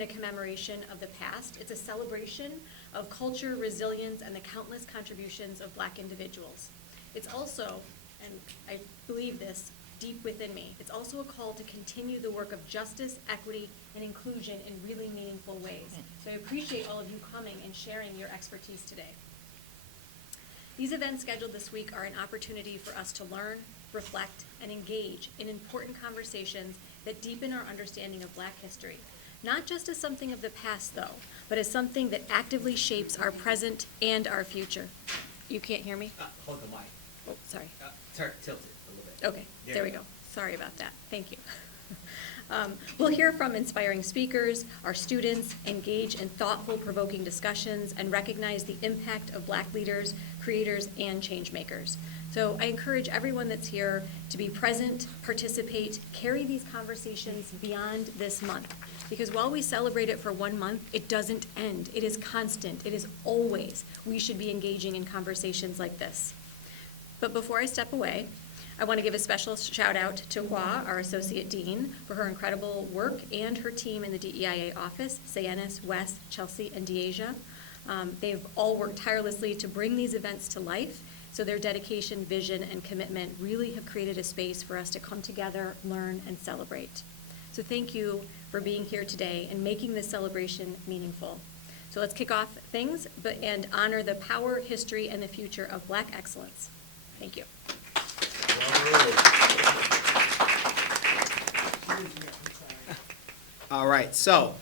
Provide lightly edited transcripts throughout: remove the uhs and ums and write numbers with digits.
A commemoration of the past. It's a celebration of culture, resilience, and the countless contributions of Black individuals. It's also, and I believe this deep within me, it's also a call to continue the work of justice, equity, and inclusion in really meaningful ways. So I appreciate all of you coming and sharing your expertise today. These events scheduled this week are an opportunity for us to learn, reflect, and engage in important conversations that deepen our understanding of Black history. Not just as something of the past, though, but as something that actively shapes our present and our future. You can't hear me? Hold the mic. Oh, sorry. Tilt it a little bit. Okay, there we go. Sorry about that. Thank you. We'll hear from inspiring speakers, our students, engage in thoughtful, provoking discussions, and recognize the impact of Black leaders, creators, and change makers. So I encourage everyone that's here to be present, participate, carry these conversations beyond this month. Because while we celebrate it for 1 month, it doesn't end. It is constant. It is always. We should be engaging in conversations like this. But before I step away, I want to give a special shout out to Hua, our Associate Dean, for her incredible work and her team in the DEIA office, Sayanis, Wes, Chelsea, and Deasia. They've all worked tirelessly to bring these events to life. So their dedication, vision, and commitment really have created a space for us to come together, learn, and celebrate. So thank you for being here today and making this celebration meaningful. So let's kick off things and honor the power, history, and the future of Black excellence. Thank you. All right, so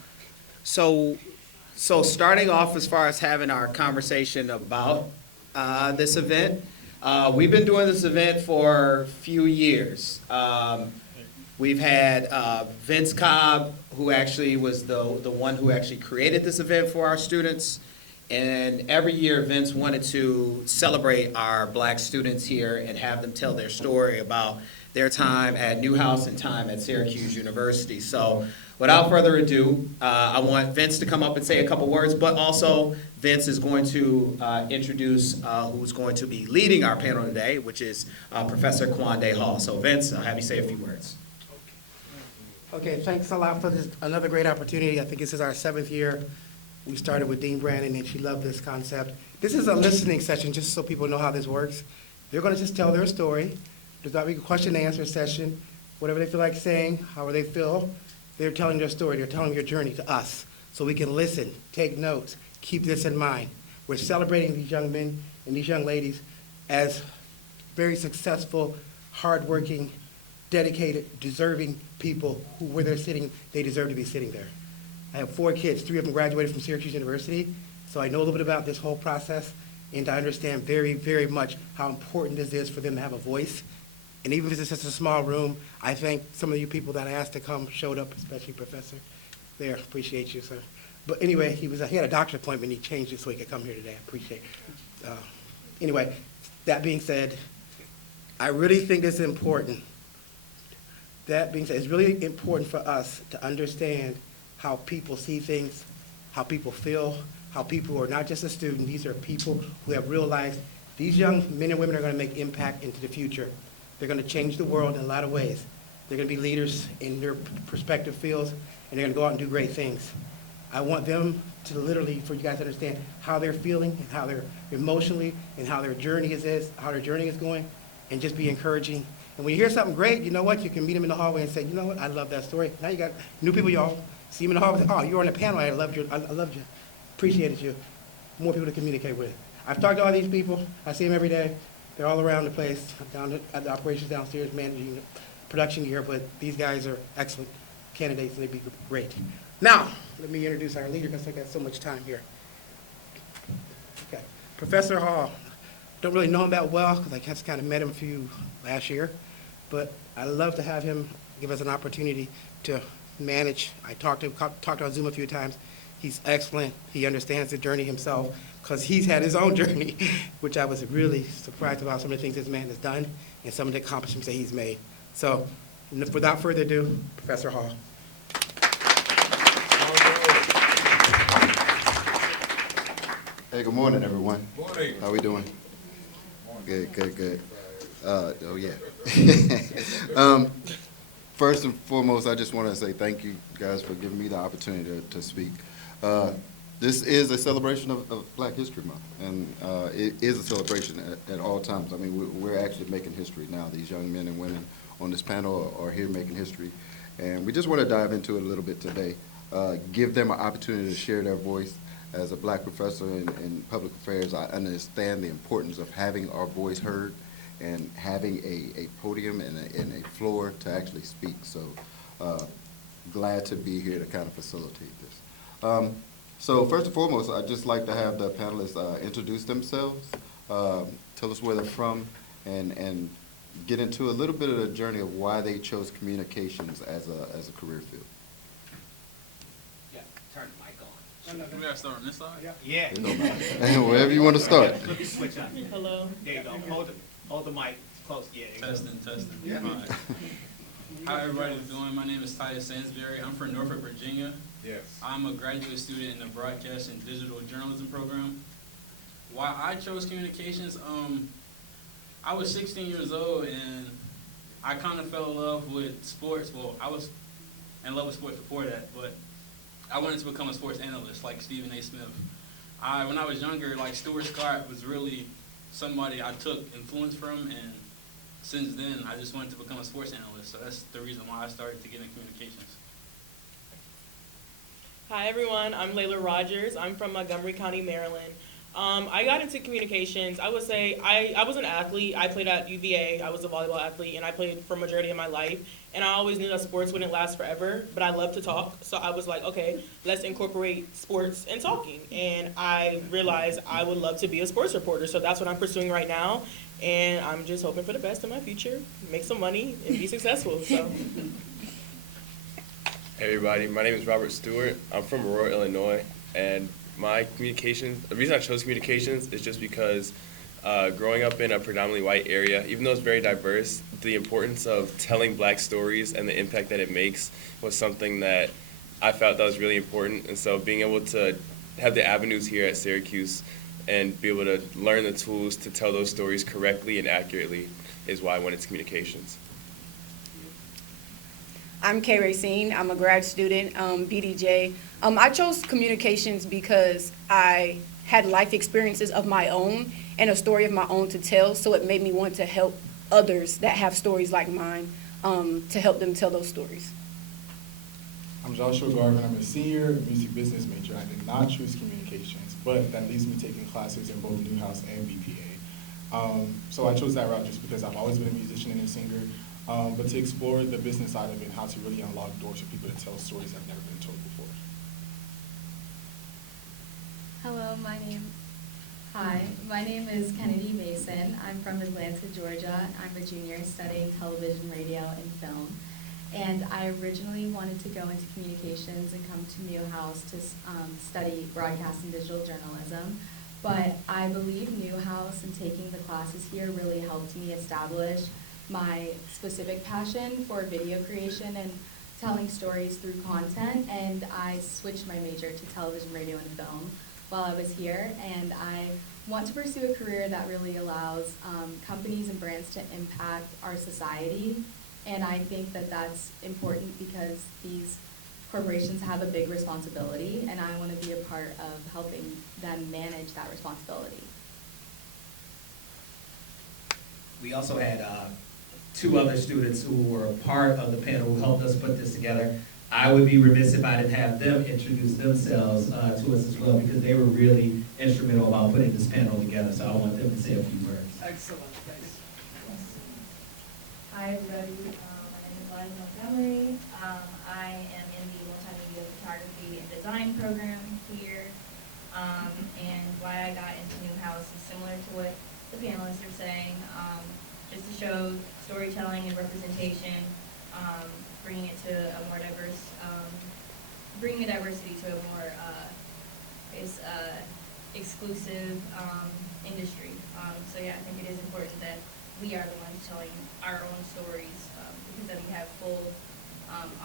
starting off as far as having our conversation about this event, we've been doing this event for a few years. We've had Vince Cobb, who actually was the one who actually created this event for our students. And every year, Vince wanted to celebrate our Black students here and have them tell their story about their time at Newhouse and time at Syracuse University. So without further ado, I want Vince to come up and say a couple words, but also Vince is going to introduce who's going to be leading our panel today, which is Professor Kwande Hall. So Vince, I'll have you say a few words. Okay, thanks a lot for this, another great opportunity. I think this is our 7th year. We started with Dean Brandon, and she loved this concept. This is a listening session, just so people know how this works. They're going to just tell their story. There's not be a question and answer session. Whatever they feel like saying, however they feel, they're telling their story. They're telling their journey to us, so we can listen, take notes, keep this in mind. We're celebrating these young men and these young ladies as very successful, hardworking, dedicated, deserving people who, where they're sitting, they deserve to be sitting there. I have 4 kids. 3 of them graduated from Syracuse University, so I know a little bit about this whole process, and I understand very, very much how important this is for them to have a voice. And even if it's just a small room, I thank some of you people that I asked to come showed up, especially Professor. There, appreciate you, sir. But anyway, he had a doctor's appointment. He changed it so he could come here today. I appreciate it. Anyway, that being said, I really think it's important. That being said, it's really important for us to understand how people see things, how people feel, how people are not just a student, these are people who have realized these young men and women are going to make impact into the future. They're going to change the world in a lot of ways. They're going to be leaders in their prospective fields, and they're going to go out and do great things. I want them to literally, for you guys to understand how they're feeling and how they're emotionally and how their journey is going, and just be encouraging. And when you hear something great, you know what? You can meet them in the hallway and say, you know what? I love that story. Now you got new people, y'all. See them in the hallway, oh, you were on the panel, I loved you, appreciated you. More people to communicate with. I've talked to all these people, I see them every day. They're all around the place, down at the operations downstairs, managing the production here, but these guys are excellent candidates and they'd be great. Now, let me introduce our leader because I got so much time here. Okay, Professor Hall. Don't really know him that well because I just kind of met him a few last year, but I love to have him give us an opportunity to manage. I talked on Zoom a few times. He's excellent. He understands the journey himself because he's had his own journey, which I was really surprised about some of the things this man has done and some of the accomplishments that he's made. So without further ado, Professor Hall. Hey, good morning, everyone. Morning. How we doing? Good. Oh, yeah. First and foremost, I just want to say thank you guys for giving me the opportunity to speak. This is a celebration of Black History Month, and it is a celebration at all times. I mean, we're actually making history now. These young men and women on this panel are here making history, and we just want to dive into it a little bit today. Give them an opportunity to share their voice. As a Black professor in public affairs, I understand the importance of having our voice heard and having a podium and a floor to actually speak. So glad to be here to kind of facilitate this. So first and foremost, I'd just like to have the panelists introduce themselves, tell us where they're from, and get into a little bit of the journey of why they chose communications as a career field. Yeah, turn the mic on. We gotta start on this side? Yeah. It don't matter. Wherever you want to start. Let me switch up. Hello. There you go. Hold the mic close. Yeah. There you go. Testing. Yeah. All right. How everybody's doing? My name is Titus Sansbury. I'm from Norfolk, Virginia. Yes. I'm a graduate student in the Broadcast and Digital Journalism program. Why I chose communications, I was 16 years old and I kind of fell in love with sports. Well, I was in love with sports before that, but I wanted to become a sports analyst like Stephen A. Smith. When I was younger, like Stuart Scott was really somebody I took influence from, and since then, I just wanted to become a sports analyst. So that's the reason why I started to get in communications. Hi, everyone. I'm Layla Rogers. I'm from Montgomery County, Maryland. I got into communications. I would say I was an athlete. I played at UVA. I was a volleyball athlete, and I played for a majority of my life. And I always knew that sports wouldn't last forever, but I love to talk. So I was like, okay, let's incorporate sports and talking. And I realized I would love to be a sports reporter. So that's what I'm pursuing right now. And I'm just hoping for the best in my future, make some money, and be successful. So. Hey everybody, my name is Robert Stewart. I'm from Aurora, Illinois, and my communications, the reason I chose communications is just because growing up in a predominantly white area, even though it's very diverse, the importance of telling Black stories and the impact that it makes was something that I felt that was really important. And so being able to have the avenues here at Syracuse and be able to learn the tools to tell those stories correctly and accurately is why I went into communications. I'm Kay Racine. I'm a grad student, BDJ. I chose communications because I had life experiences of my own and a story of my own to tell, so it made me want to help others that have stories like mine, to help them tell those stories. I'm Joshua Garvin. I'm a senior music business major. I did not choose communications, but that leaves me taking classes in both Newhouse and BPA. So I chose that route just because I've always been a musician and a singer, but to explore the business side of it and how to really unlock doors for people to tell stories that have never been told before. Hello, my name is Kennedy Mason. I'm from Atlanta, Georgia. I'm a junior studying television, radio, and film. And I originally wanted to go into communications and come to Newhouse to study broadcast and digital journalism. But I believe Newhouse and taking the classes here really helped me establish my specific passion for video creation and telling stories through content. And I switched my major to television, radio, and film while I was here. And I want to pursue a career that really allows companies and brands to impact our society. And I think that that's important because these corporations have a big responsibility, and I want to be a part of helping them manage that responsibility. We also had two other students who were a part of the panel who helped us put this together. I would be remiss if I didn't have them introduce themselves to us as well, because they were really instrumental about putting this panel together, so I want them to say a few words. Excellent, thanks. Hi everybody, my name is Liza Montgomery. I am in the multimedia photography and design program here. And why I got into Newhouse is similar to what the panelists are saying, just to show storytelling and representation, bringing it to a more diverse, bringing the diversity to a more exclusive industry. So yeah, I think it is important that we are the ones telling our own stories, because then we have full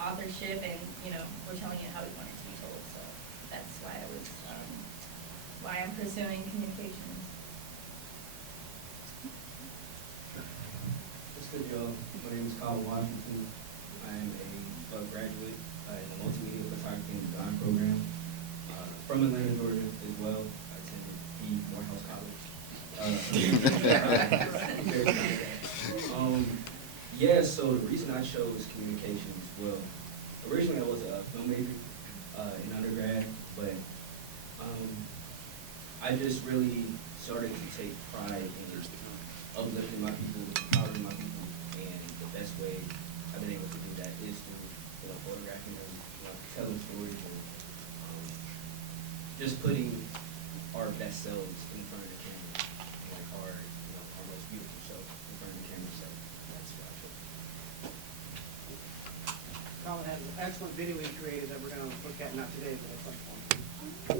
authorship, and we're telling it how we want it to be told. So that's why why I'm pursuing communications. What's good, y'all? My name is Kyle Washington. I'm graduate in the multimedia photography and design program from Atlanta, Georgia as well. I attended Morehouse College. Yeah, so the reason I chose communications, well, originally I was a film major in undergrad, but I just really started to take pride in uplifting my people, empowering my people, and the best way I've been able to do that is through, photographing them, telling stories, and just putting our best selves in front of the camera, like our most beautiful self in front of the camera. So that's what I chose. Colin has an excellent video he created that we're going to look at, not today, but at some point.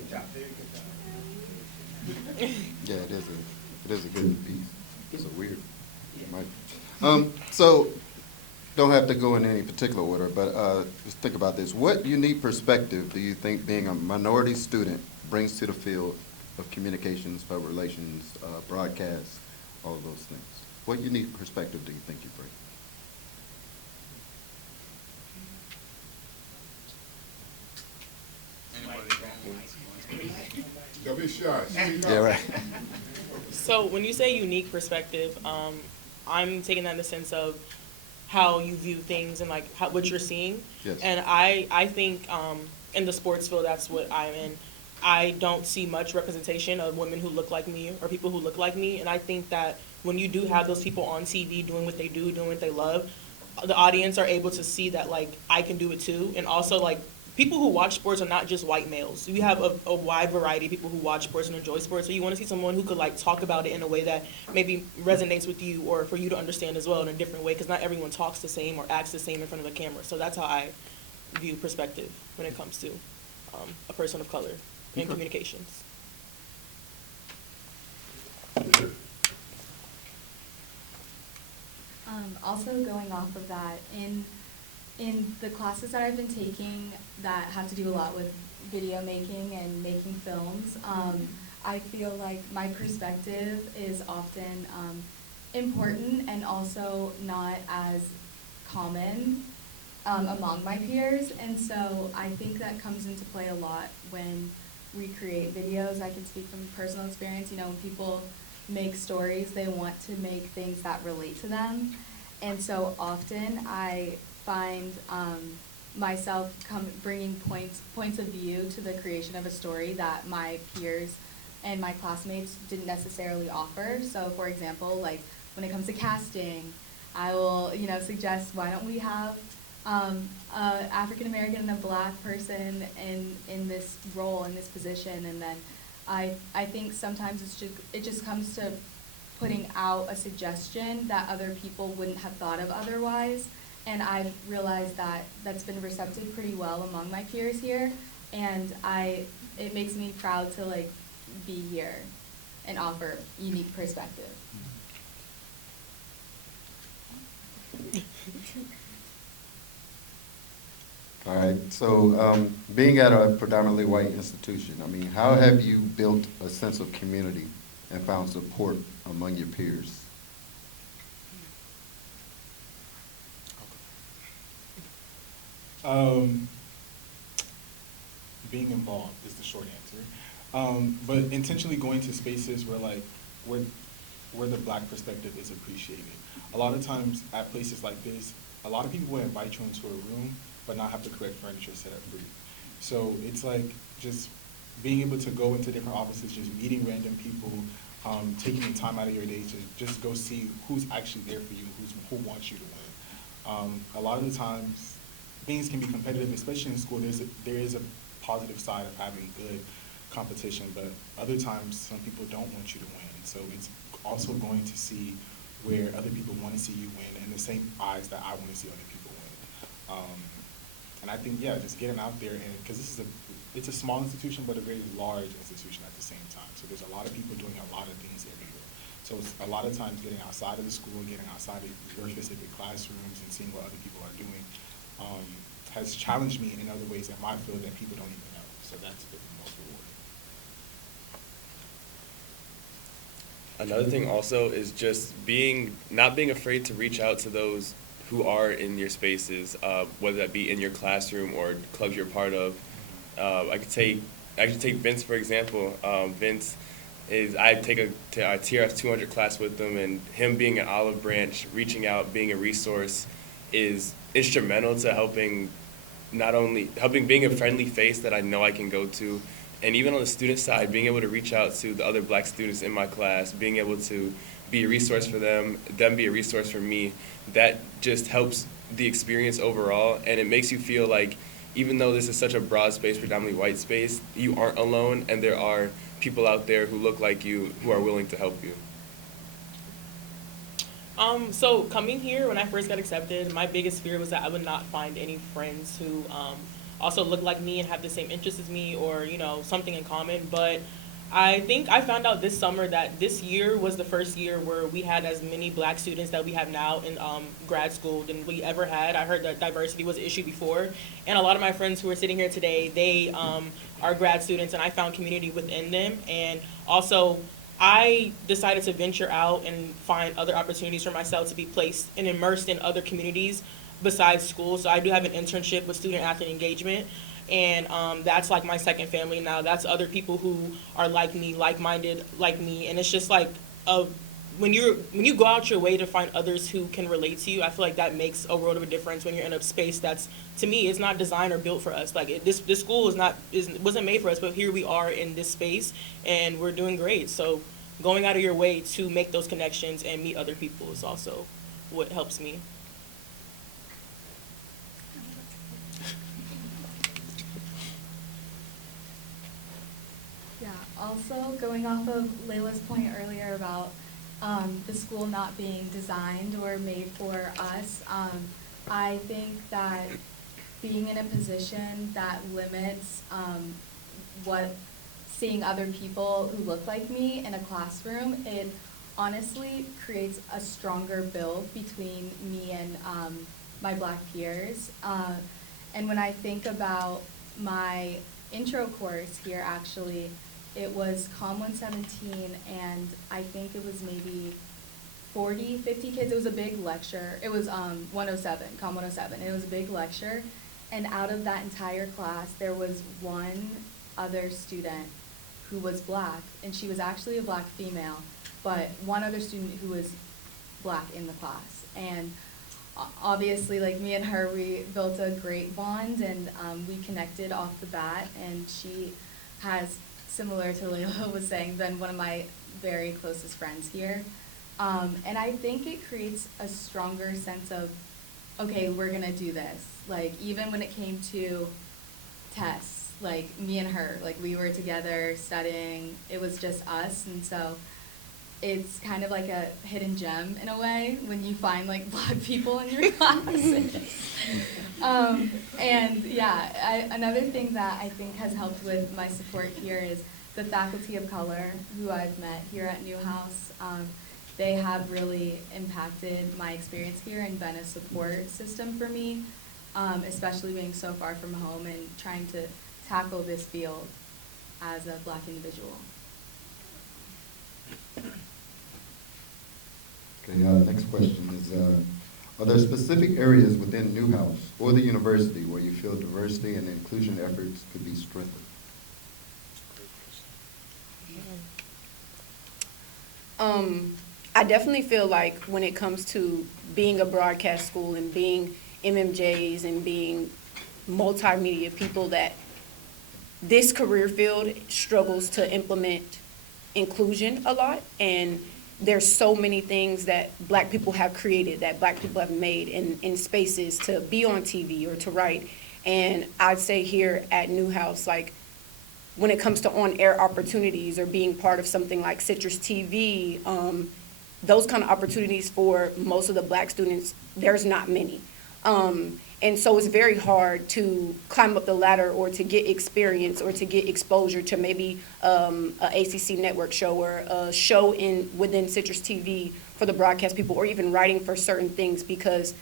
Good job, very good job. Yeah, it is a good piece. It's a weird mic. So, don't have to go in any particular order, but just think about this. What unique perspective do you think being a minority student brings to the field of communications, public relations, broadcast, all of those things? What unique perspective do you think you bring? Don't be shy. Yeah, right. So when you say unique perspective, I'm taking that in the sense of how you view things and like what you're seeing. Yes. And I think in the sports field, that's what I'm in. I don't see much representation of women who look like me or people who look like me. And I think that when you do have those people on TV doing what they do, doing what they love, the audience are able to see that like I can do it too. And also like people who watch sports are not just white males. You have a wide variety of people who watch sports and enjoy sports. So you want to see someone who could like talk about it in a way that maybe resonates with you or for you to understand as well in a different way, because not everyone talks the same or acts the same in front of a camera. So that's how I view perspective when it comes to a person of color in communications. Also going off of that, in the classes that I've been taking that have to do a lot with video making and making films, I feel like my perspective is often important and also not as common among my peers. And so I think that comes into play a lot when we create videos. I can speak from personal experience. When people make stories, they want to make things that relate to them. And so often I find myself bringing points of view to the creation of a story that my peers and my classmates didn't necessarily offer. So for example, like when it comes to casting, I will suggest, why don't we have an African American and a Black person in this role, in this position. And then I think sometimes it just comes to putting out a suggestion that other people wouldn't have thought of otherwise. And I've realized that that's been receptive pretty well among my peers here. And it makes me proud to like be here and offer unique perspective. All right, so being at a predominantly white institution, how have you built a sense of community and found support among your peers? Being involved is the short answer. But intentionally going to spaces where the Black perspective is appreciated. A lot of times at places like this, a lot of people will invite you into a room but not have the correct furniture set up for you. So it's like just being able to go into different offices, just meeting random people, taking the time out of your day to just go see who's actually there for you, who wants you to win. A lot of the times, things can be competitive, especially in school. There is a positive side of having good competition, but other times some people don't want you to win. So it's also going to see where other people want to see you win in the same eyes that I want to see other people win. And I think, just getting out there, and because it's a small institution, but a very large institution at the same time. So there's a lot of people doing a lot of things everywhere. So it's a lot of times getting outside of the school, getting outside of your specific classrooms and seeing what other people are doing has challenged me in other ways in my field that people don't even know. So that's been the most rewarding. Another thing also is just not being afraid to reach out to those who are in your spaces, whether that be in your classroom or clubs you're part of. I could take Vince for example. Vince is I take a TRS 200 class with him, and him being an olive branch, reaching out, being a resource, is instrumental to helping being a friendly face that I know I can go to. And even on the student side, being able to reach out to the other black students in my class, being able to be a resource for them be a resource for me, that just helps the experience overall. And it makes you feel like, even though this is such a broad space, predominantly white space, you aren't alone, and there are people out there who look like you who are willing to help you. So coming here, when I first got accepted, my biggest fear was that I would not find any friends who also look like me and have the same interests as me, or, you know, something in common. But I think I found out this summer that this year was the first year where we had as many black students that we have now in grad school than we ever had. I heard that diversity was an issue before, and a lot of my friends who are sitting here today, they are grad students, and I found community within them. And also, I decided to venture out and find other opportunities for myself to be placed and immersed in other communities besides school. So I do have an internship with student athlete engagement, and that's like my second family now. That's other people who are like me, like-minded like me, and it's just like when you go out your way to find others who can relate to you, I feel like that makes a world of a difference when you're in a space that's, to me, it's not designed or built for us. Like this school wasn't made for us, but here we are in this space, and we're doing great. So going out of your way to make those connections and meet other people is also what helps me. Yeah, also going off of Layla's point earlier about the school not being designed or made for us, I think that being in a position that limits what seeing other people who look like me in a classroom, it honestly creates a stronger build between me and my black peers. And when I think about my intro course here, actually, it was COM 117, and I think it was maybe 40, 50 kids. It was a big lecture. It was 107, COM 107. It was a big lecture, and out of that entire class, there was one other student who was black, and she was actually a black female, but one other student who was black in the class. And obviously, like, me and her, we built a great bond, and we connected off the bat, and she has, similar to Layla was saying, been one of my very closest friends here. And I think it creates a stronger sense of, okay, we're gonna do this. Like, even when it came to tests, like, me and her, like, we were together studying, it was just us, and so it's kind of like a hidden gem in a way when you find, like, black people in your classes. And yeah, another thing that I think has helped with my support here is the faculty of color who I've met here at Newhouse. They have really impacted my experience here and been a support system for me, especially being so far from home and trying to tackle this field as a black individual. Okay, next question is, are there specific areas within Newhouse or the university where you feel diversity and inclusion efforts could be strengthened? I definitely feel like when it comes to being a broadcast school and being MMJs and being multimedia people, that this career field struggles to implement inclusion a lot, and there's so many things that black people have created, that black people have made in spaces to be on TV or to write. And I'd say here at Newhouse, like, when it comes to on-air opportunities or being part of something like Citrus TV, those kind of opportunities for most of the black students, there's not many. And so it's very hard to climb up the ladder or to get experience or to get exposure to maybe a ACC network show or a show within Citrus TV for the broadcast people, or even writing for certain things, because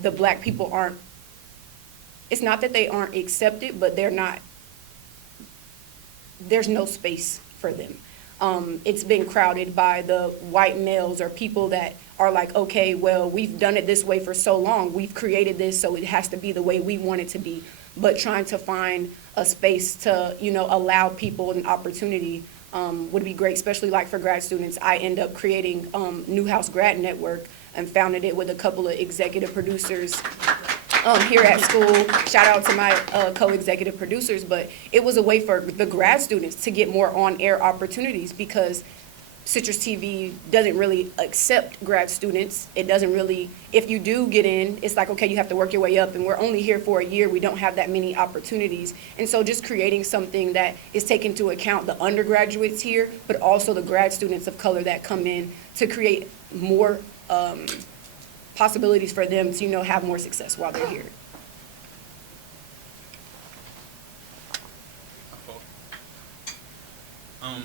the black people aren't, it's not that they aren't accepted, but there's no space for them. It's been crowded by the white males or people that are like, okay, well, we've done it this way for so long. We've created this, so it has to be the way we want it to be. But trying to find a space to, allow people an opportunity would be great, especially like for grad students. I end up creating Newhouse Grad Network and founded it with a couple of executive producers here at school. Shout out to my co-executive producers, but it was a way for the grad students to get more on-air opportunities because Citrus TV doesn't really accept grad students. It doesn't really, if you do get in, it's like, okay, you have to work your way up, and we're only here for a year. We don't have that many opportunities. And so just creating something that is taking into account the undergraduates here, but also the grad students of color that come in to create more possibilities for them to, have more success while they're here.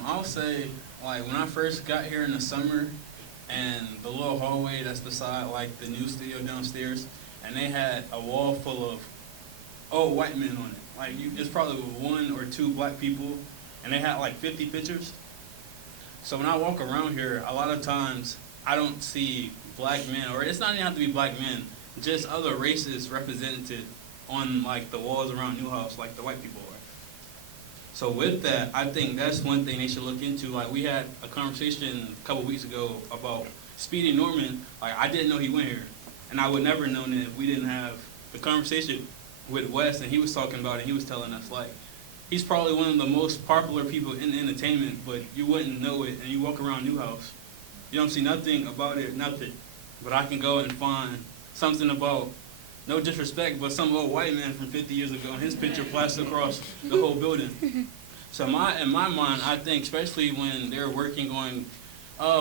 I'll say, like, when I first got here in the summer, and the little hallway that's beside, like, the new studio downstairs, and they had a wall full of old white men on it. Like, it's probably one or two black people, and they had, like, 50 pictures. So when I walk around here, a lot of times, I don't see black men, or it's not even have to be black men, just other races represented on, like, the walls around Newhouse, like the white people are. So with that, I think that's one thing they should look into. Like, we had a conversation a couple weeks ago about Speedy Norman. Like, I didn't know he went here, and I would never have known it if we didn't have the conversation with Wes, and he was talking about it. He was telling us, like, he's probably one of the most popular people in entertainment, but you wouldn't know it, and you walk around Newhouse, you don't see nothing about it, nothing. But I can go and find something about, no disrespect, but some old white man from 50 years ago, and his picture plastered across the whole building. So in my mind, I think, especially when they're working on,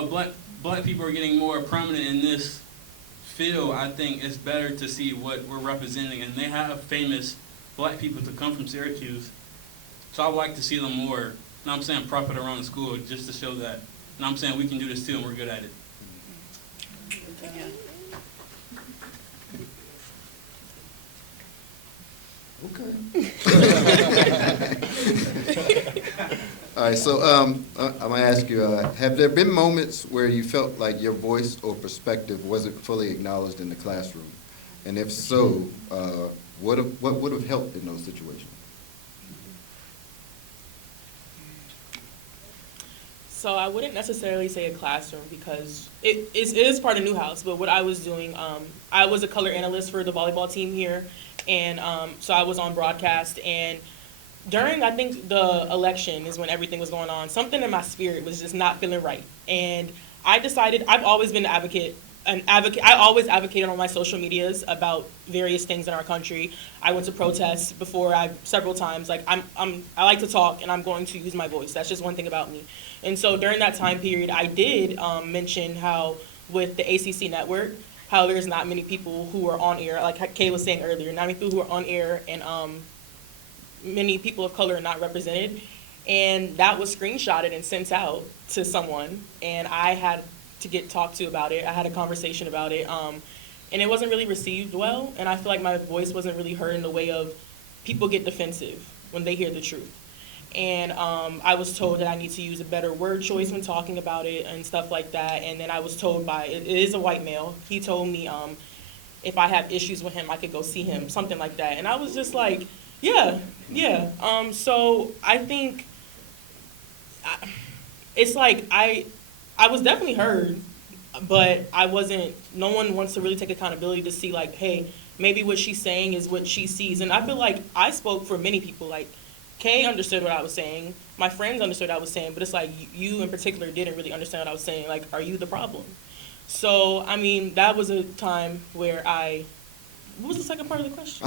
black people are getting more prominent in this field, I think it's better to see what we're representing. And they have famous black people to come from Syracuse. So I would like to see them more, you know what I'm saying, profit around the school, just to show that, you know what I'm saying, we can do this too, and we're good at it. Okay. All right, so I'm gonna ask you, have there been moments where you felt like your voice or perspective wasn't fully acknowledged in the classroom? And if so, what would have helped in those situations? So I wouldn't necessarily say a classroom because it is part of Newhouse, but what I was doing, I was a color analyst for the volleyball team here, and so I was on broadcast, and during, I think, the election is when everything was going on, something in my spirit was just not feeling right, and I decided, I've always been I always advocated on my social medias about various things in our country. I went to protests before, several times. Like, I like to talk, and I'm going to use my voice. That's just one thing about me. And so during that time period, I did mention how with the ACC network, how there's not many people who are on air, like Kay was saying earlier, not many people who are on air, and many people of color are not represented. And that was screenshotted and sent out to someone, and I had to get talked to about it. I had a conversation about it, and it wasn't really received well, and I feel like my voice wasn't really heard in the way of people get defensive when they hear the truth. And I was told that I need to use a better word choice when talking about it and stuff like that, and then I was told by, it is a white male, he told me if I have issues with him, I could go see him, something like that. And I was just like, yeah. So I think, it's like, I was definitely heard, but no one wants to really take accountability to see, like, hey, maybe what she's saying is what she sees. And I feel like I spoke for many people. Like, Kay understood what I was saying. My friends understood what I was saying. But it's like, you in particular didn't really understand what I was saying. Like, are you the problem? So, I mean, that was a time where what was the second part of the question?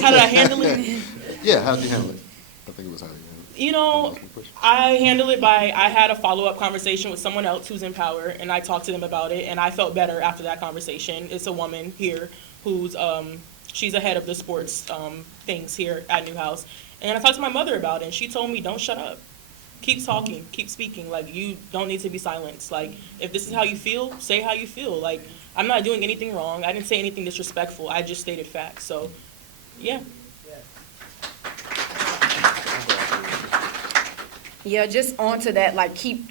How did I handle it? Yeah, how did you handle it? I think it was how you handled it. You know, I handle it by, I had a follow-up conversation with someone else who's in power, and I talked to them about it, and I felt better after that conversation. It's a woman here who's, she's the head of the sports things here at Newhouse. And I talked to my mother about it, and she told me, don't shut up. Keep talking, keep speaking. Like, you don't need to be silenced. Like, if this is how you feel, say how you feel. Like, I'm not doing anything wrong. I didn't say anything disrespectful. I just stated facts. So, yeah. Yeah, just onto that, like, keep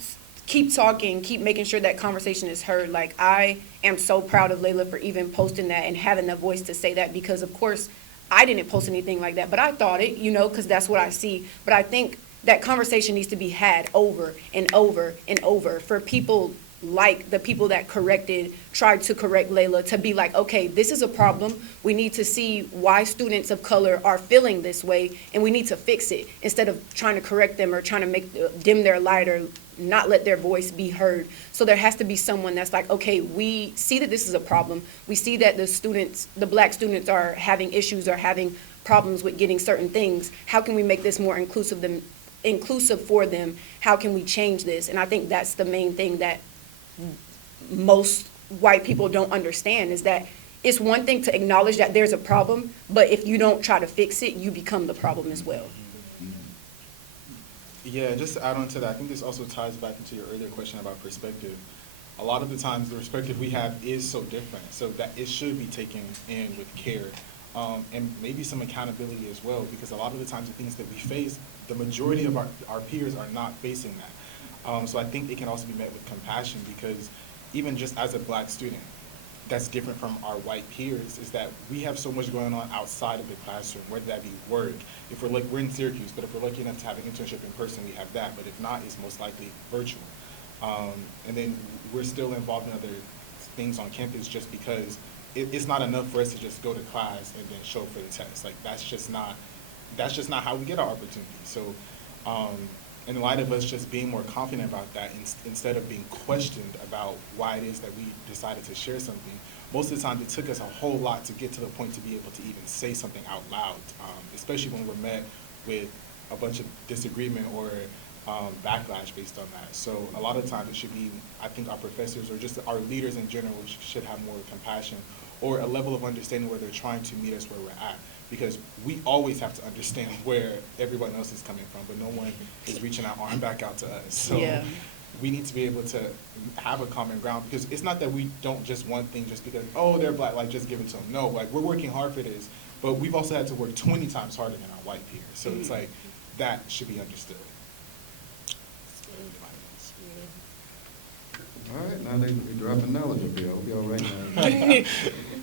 keep talking, keep making sure that conversation is heard. Like, I am so proud of Layla for even posting that and having the voice to say that, because of course I didn't post anything like that, but I thought it, because that's what I see. But I think that conversation needs to be had over and over and over for people like the people that tried to correct Layla, to be like, okay, this is a problem. We need to see why students of color are feeling this way, and we need to fix it, instead of trying to correct them or trying to dim their light or not let their voice be heard. So there has to be someone that's like, okay, we see that this is a problem. We see that the black students are having issues or having problems with getting certain things. How can we make this more inclusive for them? How can we change this? And I think that's the main thing that most white people don't understand, is that it's one thing to acknowledge that there's a problem, but if you don't try to fix it, you become the problem as well. Yeah, just to add on to that, I think this also ties back into your earlier question about perspective. A lot of the times, the perspective we have is so different, so that it should be taken in with care, and maybe some accountability as well, because a lot of the times the things that we face, the majority of our peers are not facing that. So I think it can also be met with compassion, because even just as a black student, that's different from our white peers, is that we have so much going on outside of the classroom, whether that be work. If we're in Syracuse, but if we're lucky enough to have an internship in person, we have that. But if not, it's most likely virtual. And then we're still involved in other things on campus, just because it's not enough for us to just go to class and then show up for the test. Like, that's just not how we get our opportunity. So in light of us just being more confident about that, instead of being questioned about why it is that we decided to share something, most of the time it took us a whole lot to get to the point to be able to even say something out loud, especially when we're met with a bunch of disagreement or backlash based on that. So a lot of times it should be, I think our professors or just our leaders in general should have more compassion or a level of understanding where they're trying to meet us where we're at. Because we always have to understand where everyone else is coming from, but no one is reaching our arm back out to us. So Yeah. we need to be able to have a common ground, because it's not that we don't just want things just because, oh, they're black, like just give it to them. No, like we're working hard for this, but we've also had to work 20 times harder than our white peers. So it's like, that should be understood. All right, now they dropping knowledge up here. I hope y'all right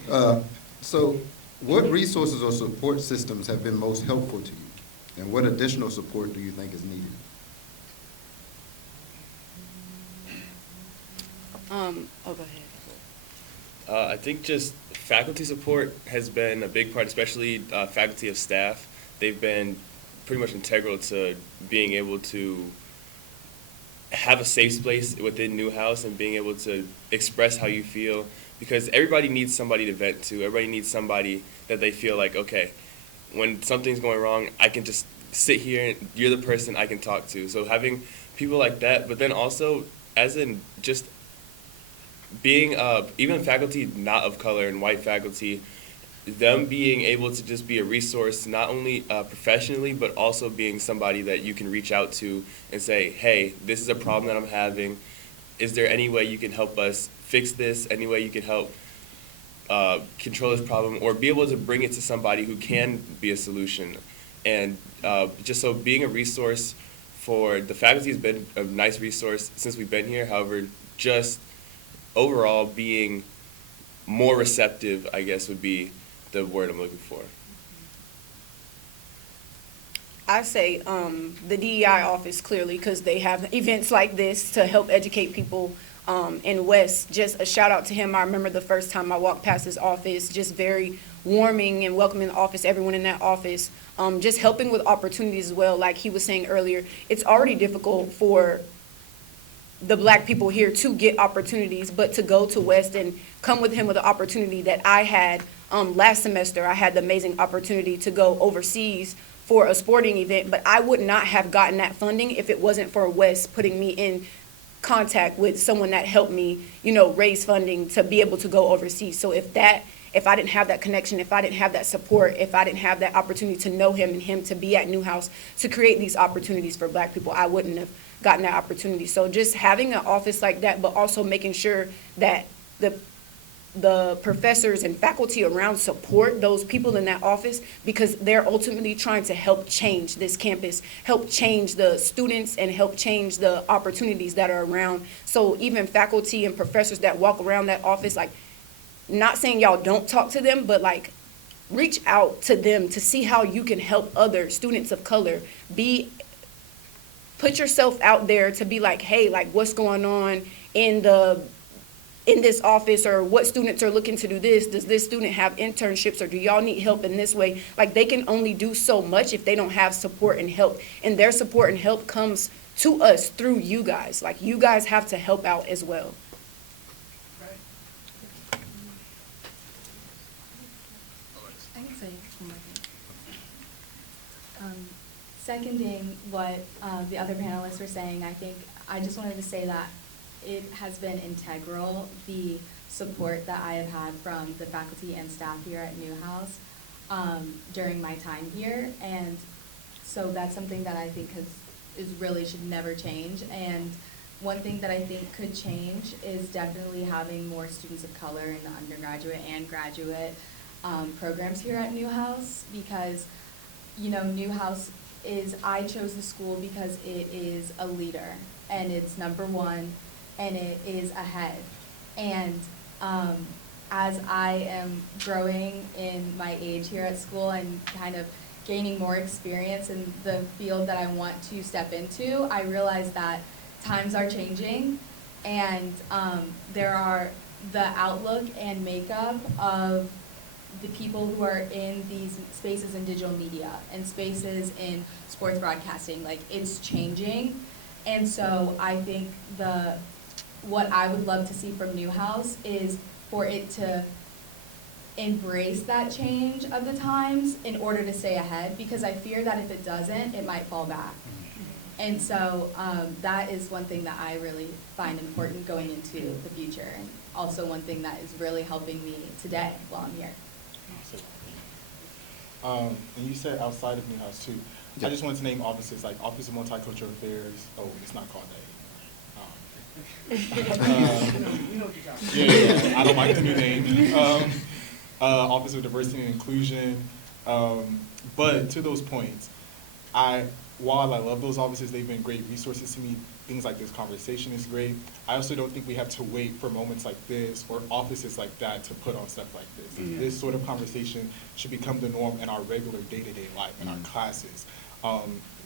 now. So what resources or support systems have been most helpful to you? And what additional support do you think is needed? Go ahead. I think just faculty support has been a big part, especially faculty of staff. They've been pretty much integral to being able to have a safe space within Newhouse and being able to express how you feel, because everybody needs somebody to vent to. Everybody needs somebody that they feel like, okay, when something's going wrong, I can just sit here and you're the person I can talk to. So having people like that, but then also as in just being even faculty not of color and white faculty, them being able to just be a resource, not only professionally, but also being somebody that you can reach out to and say, hey, this is a problem that I'm having. Is there any way you can help us fix this? Any way you can help control this problem, or be able to bring it to somebody who can be a solution? And just so being a resource for the faculty has been a nice resource since we've been here. However, just overall being more receptive, I guess, would be the word I'm looking for. I say the DEI office, clearly, because they have events like this to help educate people in West. Just a shout out to him. I remember the first time I walked past his office, just very warming and welcoming the office, everyone in that office, just helping with opportunities as well. Like he was saying earlier, it's already difficult for the black people here to get opportunities, but to go to West and come with him with an opportunity that I had last semester. I had the amazing opportunity to go overseas for a sporting event, but I would not have gotten that funding if it wasn't for West putting me in contact with someone that helped me, raise funding to be able to go overseas. So if I didn't have that connection, if I didn't have that support, if I didn't have that opportunity to know him and him to be at Newhouse to create these opportunities for black people, I wouldn't have gotten that opportunity. So just having an office like that, but also making sure that the the professors and faculty around support those people in that office, because they're ultimately trying to help change this campus, help change the students, and help change the opportunities that are around. So even faculty and professors that walk around that office, like, not saying y'all don't talk to them, but like, reach out to them to see how you can help other students of color. Put yourself out there to be like, hey, like, what's going on in this office, or what students are looking to do this? Does this student have internships, or do y'all need help in this way? Like, they can only do so much if they don't have support and help. And their support and help comes to us through you guys. Like, you guys have to help out as well. I can say one more thing. Seconding what the other panelists were saying, I just wanted to say that it has been integral, the support that I have had from the faculty and staff here at Newhouse during my time here. And so that's something that I think really should never change. And one thing that I think could change is definitely having more students of color in the undergraduate and graduate programs here at Newhouse, because, you know, Newhouse I chose the school because it is a leader, and it's #1, and it is ahead. And as I am growing in my age here at school and kind of gaining more experience in the field that I want to step into, I realize that times are changing, and there are the outlook and makeup of the people who are in these spaces in digital media and spaces in sports broadcasting. Like, it's changing. And so I think what I would love to see from Newhouse is for it to embrace that change of the times in order to stay ahead, because I fear that if it doesn't, it might fall back. And so that is one thing that I really find important going into the future, and also one thing that is really helping me today while I'm here. And you said outside of Newhouse too. Yeah. I just wanted to name offices, like Office of Multicultural Affairs. Oh, it's not called that. Yeah, I don't like the new name. Office of Diversity and Inclusion. But to those points, while I love those offices, they've been great resources to me. Things like this conversation is great. I also don't think we have to wait for moments like this or offices like that to put on stuff like this. Mm-hmm. This sort of conversation should become the norm in our regular day-to-day life, in our classes.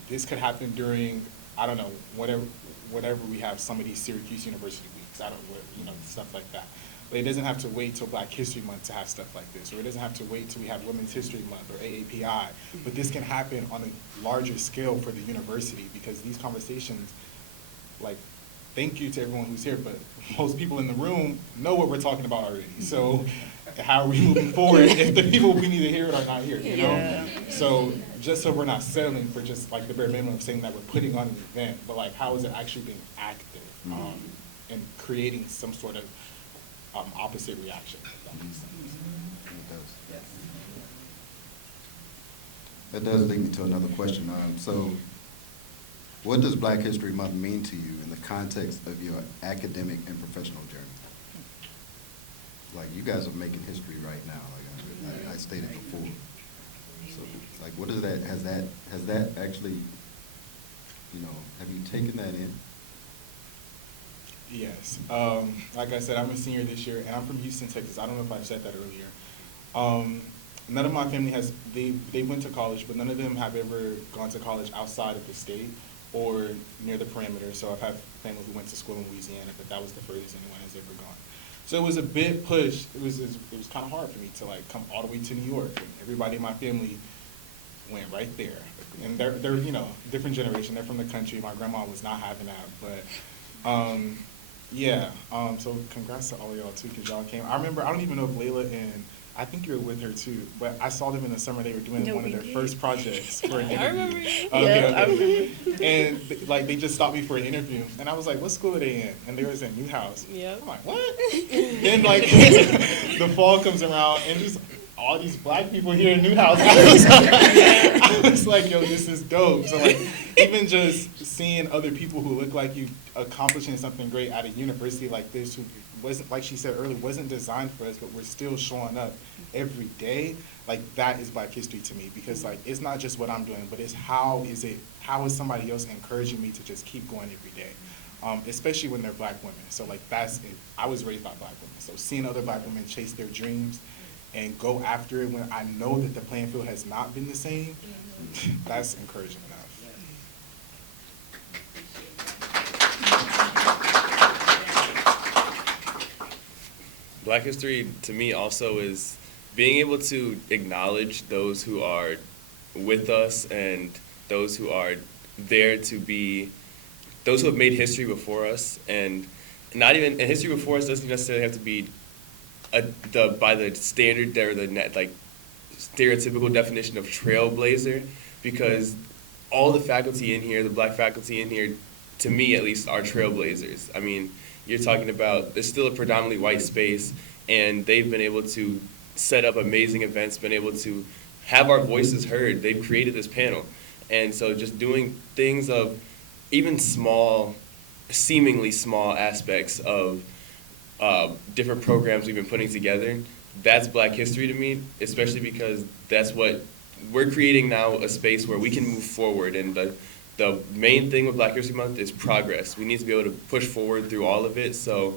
This could happen during, I don't know, whatever we have, some of these Syracuse University weeks, I don't know, stuff like that. But it doesn't have to wait till Black History Month to have stuff like this, or it doesn't have to wait till we have Women's History Month or AAPI. But this can happen on a larger scale for the university, because these conversations, like, thank you to everyone who's here, but most people in the room know what we're talking about already. So how are we moving forward if the people we need to hear it are not here, you know? Yeah. So just so we're not settling for just like the bare minimum of saying that we're putting on an event, but like, how is it actually being active and creating some sort of opposite reaction? If that makes sense. That does lead me to another question. So what does Black History Month mean to you in the context of your academic and professional journey? Like, you guys are making history right now, like I stated before. So, like, what is that, has that actually, have you taken that in? Yes. Like I said, I'm a senior this year, and I'm from Houston, Texas. I don't know if I've said that earlier. None of my family they went to college, but none of them have ever gone to college outside of the state or near the perimeter. So I've had family who went to school in Louisiana, but that was the furthest anyone has ever gone. So it was a bit pushed. It was kind of hard for me to like come all the way to New York. And everybody in my family went right there, and they're different generation. They're from the country. My grandma was not having that, but yeah. So congrats to all of y'all too, because y'all came. I remember, I don't even know if Layla and I think you were with her too, but I saw them in the summer. They were doing one of their first projects for an interview. I remember. Okay. And like they just stopped me for an interview, and I was like, "What school are they in?" And they was in Newhouse. Yep. I'm like, "What?" Then like the fall comes around, and just all these Black people here in Newhouse. I was like, "Yo, this is dope." So like, even just seeing other people who look like you accomplishing something great at a university like this, who wasn't, like she said earlier, wasn't designed for us, but we're still showing up every day, like that is Black history to me, because like it's not just what I'm doing, but it's how is somebody else encouraging me to just keep going every day, especially when they're Black women. So like that's it. I was raised by Black women, so seeing other Black women chase their dreams and go after it when I know that the playing field has not been the same, that's encouraging enough. Black history to me also is being able to acknowledge those who are with us and those who are there to be, those who have made history before us, and not even, and history before us doesn't necessarily have to be by the standard or the like stereotypical definition of trailblazer, because all the faculty in here, the Black faculty in here, to me at least, are trailblazers. I mean, you're talking about, there's still a predominantly white space, and they've been able to set up amazing events, been able to have our voices heard. They've created this panel. And so just doing things of even small, seemingly small aspects of different programs we've been putting together, that's Black history to me, especially because that's what we're creating now, a space where we can move forward. And the main thing with Black History Month is progress. We need to be able to push forward through all of it. So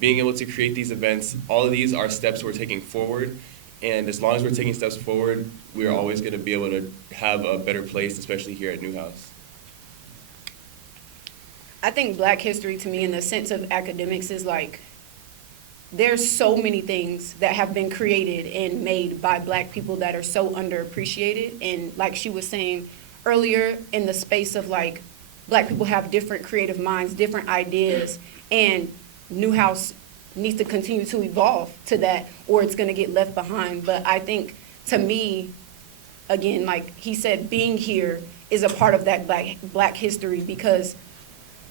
being able to create these events, all of these are steps we're taking forward. And as long as we're taking steps forward, we're always going to be able to have a better place, especially here at Newhouse. I think Black history to me in the sense of academics is like, there's so many things that have been created and made by Black people that are so underappreciated. And like she was saying earlier, in the space of like, Black people have different creative minds, different ideas, and Newhouse needs to continue to evolve to that, or it's going to get left behind. But I think, to me, again, like he said, being here is a part of that Black history, because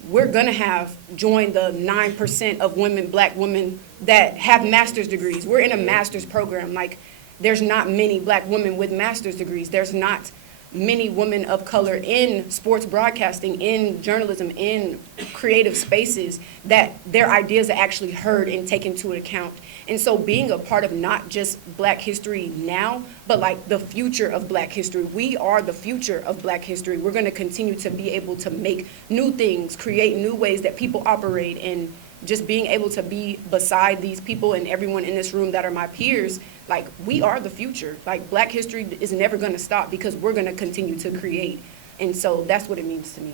we're going to have joined the 9% of women, Black women, that have master's degrees. We're in a master's program. Like, there's not many Black women with master's degrees. There's not many women of color in sports broadcasting, in journalism, in creative spaces that their ideas are actually heard and taken into account. And so being a part of not just Black history now, but like the future of Black history. We are the future of Black history. We're going to continue to be able to make new things, create new ways that people operate, and just being able to be beside these people and everyone in this room that are my peers. Like, we are the future. Like, Black history is never going to stop, because we're going to continue to create. And so that's what it means to me.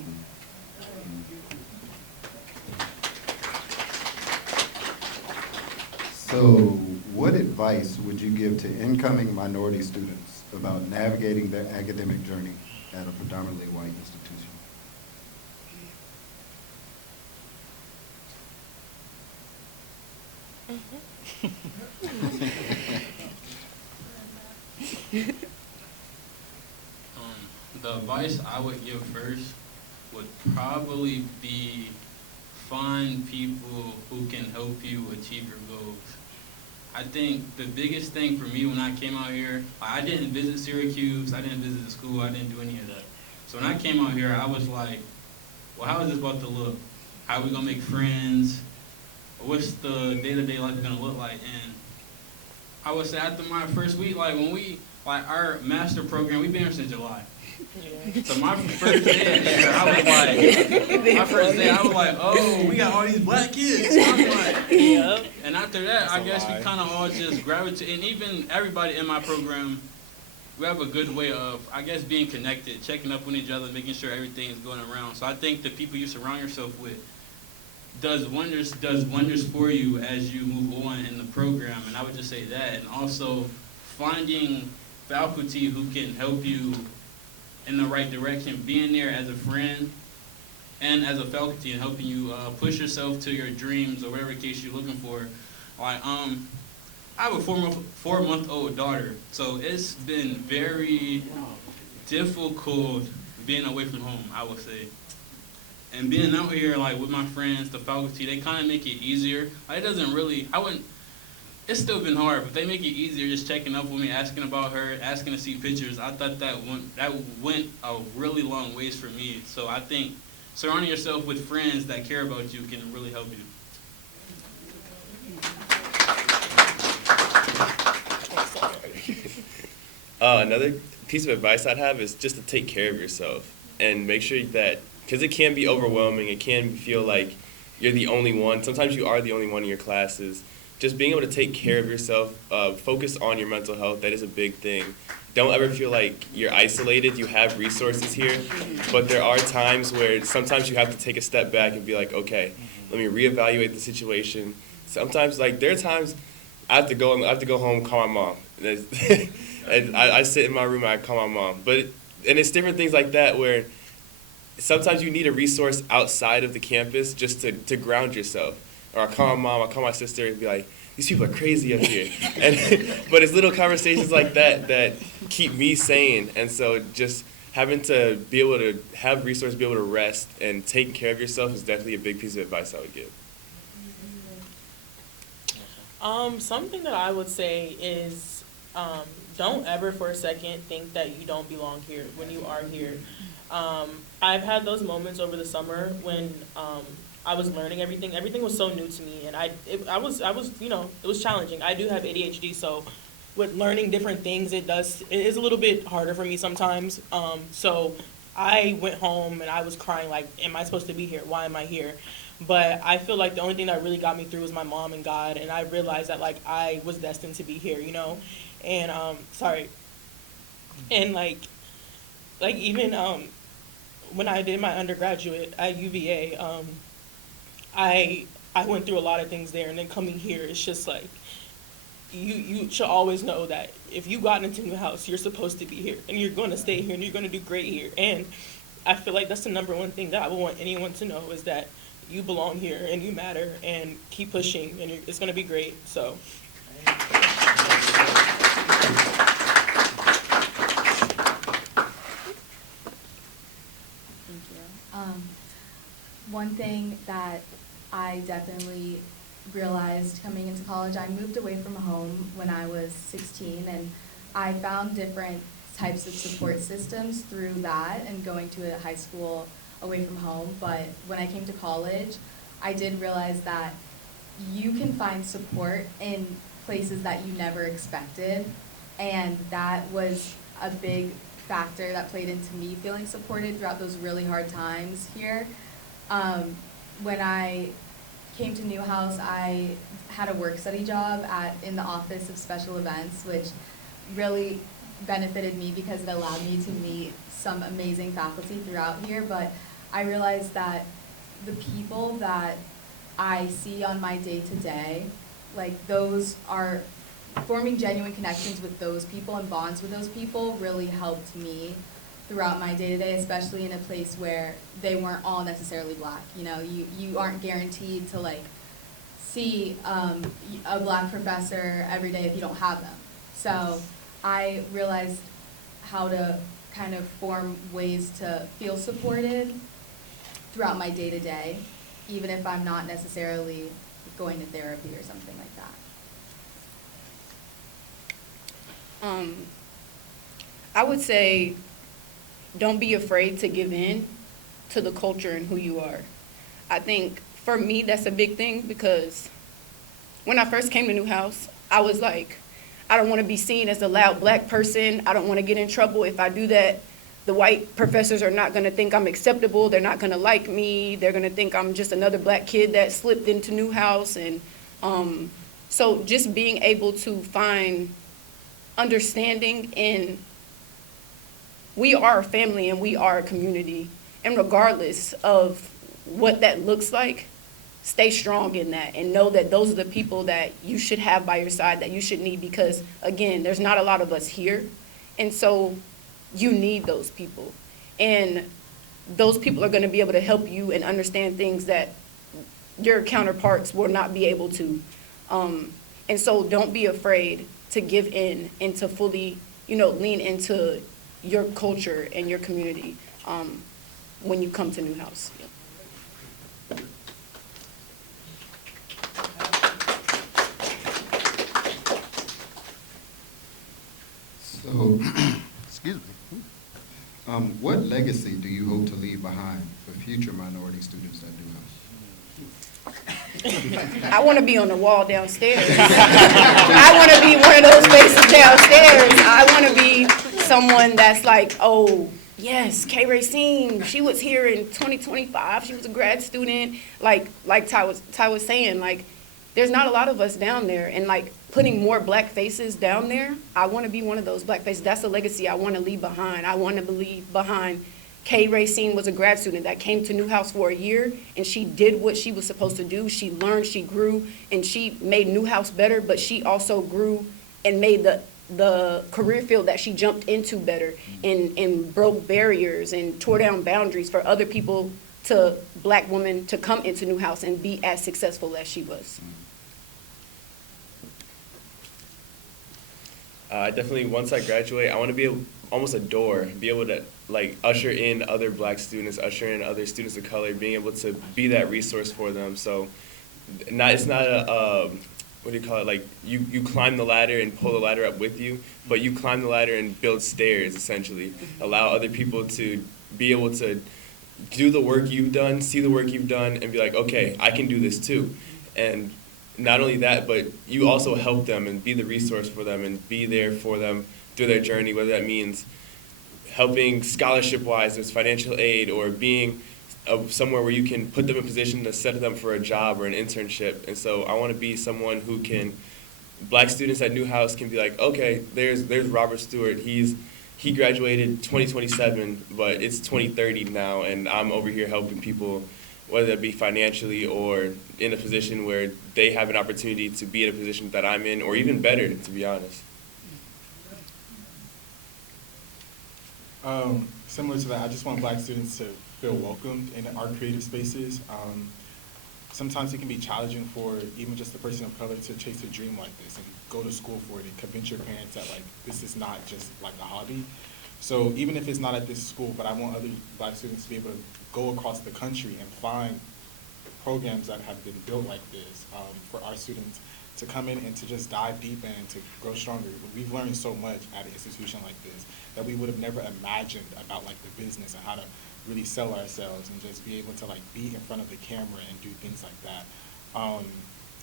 So what advice would you give to incoming minority students about navigating their academic journey at a predominantly white institution? The advice I would give first would probably be find people who can help you achieve your goals. I think the biggest thing for me when I came out here, I didn't visit Syracuse, I didn't visit the school, I didn't do any of that. So when I came out here, I was like, well, how is this about to look? How are we gonna make friends? What's the day-to-day life gonna look like? And I would say after my first week, like when we, like our master program, we've been here since July. So my first day there, I was like, oh, we got all these Black kids. So I'm like, Yep. and after that, I guess we kind of all just gravitate, and even everybody in my program, we have a good way of, I guess, being connected, checking up on each other, making sure everything is going around. So I think the people you surround yourself with does wonders for you as you move on in the program. And I would just say that, and also finding faculty who can help you in the right direction, being there as a friend and as a faculty and helping you push yourself to your dreams or whatever case you're looking for. Like, I have a four-month-old daughter, so it's been very difficult being away from home, I would say. And being out here, like, with my friends, the faculty, they kind of make it easier. Like, it doesn't really, it's still been hard, but they make it easier just checking up with me, asking about her, asking to see pictures. I thought that went a really long ways for me. So I think surrounding yourself with friends that care about you can really help you. Another piece of advice I'd have is just to take care of yourself and make sure that, because it can be overwhelming, it can feel like you're the only one. Sometimes you are the only one in your classes. Just being able to take care of yourself, focus on your mental health, that is a big thing. Don't ever feel like you're isolated. You have resources here, but there are times where sometimes you have to take a step back and be like, okay, let me reevaluate the situation. Sometimes, like, there are times I have to go home, call my mom. And I sit in my room and I call my mom. And it's different things like that where sometimes you need a resource outside of the campus just to ground yourself. Or I call my mom, I call my sister and be like, these people are crazy up here. But it's little conversations like that keep me sane. And so just having to be able to have resources, be able to rest, and taking care of yourself is definitely a big piece of advice I would give. Something that I would say is don't ever for a second think that you don't belong here when you are here. I've had those moments over the summer when I was learning everything. Everything was so new to me, and I was it was challenging. I do have ADHD, so with learning different things, it is a little bit harder for me sometimes. So I went home and I was crying like, am I supposed to be here? Why am I here? But I feel like the only thing that really got me through was my mom and God, and I realized that like I was destined to be here, and and like even when I did my undergraduate at UVA, I went through a lot of things there, and then coming here, it's just like you should always know that if you got into New House, you're supposed to be here, and you're going to stay here, and you're going to do great here. And I feel like that's the number one thing that I would want anyone to know is that you belong here and you matter, and keep pushing, and it's going to be great. So. Thank you. One thing that I definitely realized coming into college, I moved away from home when I was 16, and I found different types of support systems through that and going to a high school away from home. But when I came to college, I did realize that you can find support in places that you never expected, and that was a big factor that played into me feeling supported throughout those really hard times here. When I came to Newhouse, I had a work-study job in the Office of Special Events, which really benefited me because it allowed me to meet some amazing faculty throughout here. But I realized that the people that I see on my day-to-day, like those are forming genuine connections with those people and bonds with those people really helped me throughout my day-to-day, especially in a place where they weren't all necessarily Black. You aren't guaranteed to like see a Black professor every day if you don't have them. So I realized how to kind of form ways to feel supported throughout my day-to-day, even if I'm not necessarily going to therapy or something like that. I would say don't be afraid to give in to the culture and who you are. I think for me that's a big thing because when I first came to Newhouse, I was like, I don't want to be seen as a loud Black person. I don't want to get in trouble. If I do that, the white professors are not going to think I'm acceptable. They're not going to like me. They're going to think I'm just another Black kid that slipped into Newhouse. And so just being able to find understanding in we are a family and we are a community. And regardless of what that looks like, stay strong in that and know that those are the people that you should have by your side, that you should need, because again, there's not a lot of us here. And so you need those people. And those people are going to be able to help you and understand things that your counterparts will not be able to. And so don't be afraid to give in and to fully, lean into your culture and your community when you come to Newhouse. Yeah. So, excuse me. What legacy do you hope to leave behind for future minority students at Newhouse? I want to be on the wall downstairs. I want to be one of those faces downstairs. I want to be someone that's like, oh, yes, Kay Racine, she was here in 2025. She was a grad student. Like Ty was saying, like, there's not a lot of us down there. And, like, putting more black faces down there, I want to be one of those black faces. That's the legacy I want to leave behind. I want to leave behind Kay Racine was a grad student that came to Newhouse for a year, and she did what she was supposed to do. She learned, she grew, and she made Newhouse better, but she also grew and made the career field that she jumped into better, and broke barriers and tore down boundaries for other people, to black women, to come into Newhouse and be as successful as she was. Definitely, once I graduate, I want to be almost a door, be able to like usher in other black students, usher in other students of color, being able to be that resource for them. So, it's not a what do you call it? Like you climb the ladder and pull the ladder up with you, but you climb the ladder and build stairs. Essentially, allow other people to be able to do the work you've done, see the work you've done, and be like, okay, I can do this too. And not only that, but you also help them and be the resource for them and be there for them through their journey, whether that means helping scholarship-wise, there's financial aid, or being somewhere where you can put them in a position to set them for a job or an internship. And so I want to be someone who can, black students at Newhouse can be like, okay, there's Robert Stewart. He graduated 2027, but it's 2030 now, and I'm over here helping people, whether that be financially or in a position where they have an opportunity to be in a position that I'm in, or even better, to be honest. Similar to that, I just want black students to feel welcomed in our creative spaces. Sometimes it can be challenging for even just a person of color to chase a dream like this and go to school for it and convince your parents that like this is not just like a hobby. So even if it's not at this school, but I want other black students to be able to go across the country and find programs that have been built like this for our students to come in and to just dive deep in and to grow stronger. We've learned so much at an institution like this that we would have never imagined about like the business and how to really sell ourselves and just be able to like be in front of the camera and do things like that.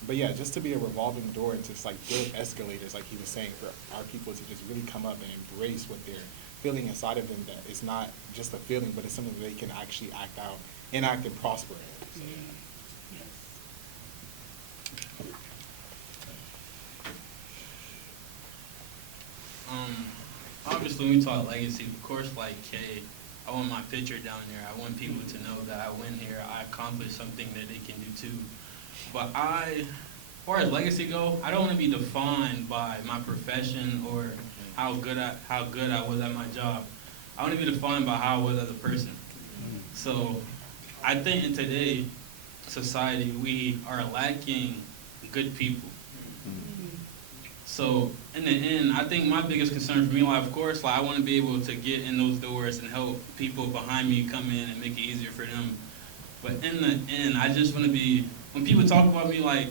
But yeah, just to be a revolving door and just like build escalators, like he was saying, for our people to just really come up and embrace what they're feeling inside of them, that it's not just a feeling, but it's something that they can actually act out, enact, and prosper in. So. Obviously, when we talk legacy, of course, like Kay, I want my picture down there. I want people to know that I went here, I accomplished something that they can do too. But as far as legacy go, I don't want to be defined by my profession or how good I was at my job. I want to be defined by how I was as a person. So I think in today's society, we are lacking good people. So in the end, I think my biggest concern for me, like, of course, like I want to be able to get in those doors and help people behind me come in and make it easier for them. But in the end, I just want to be, when people talk about me like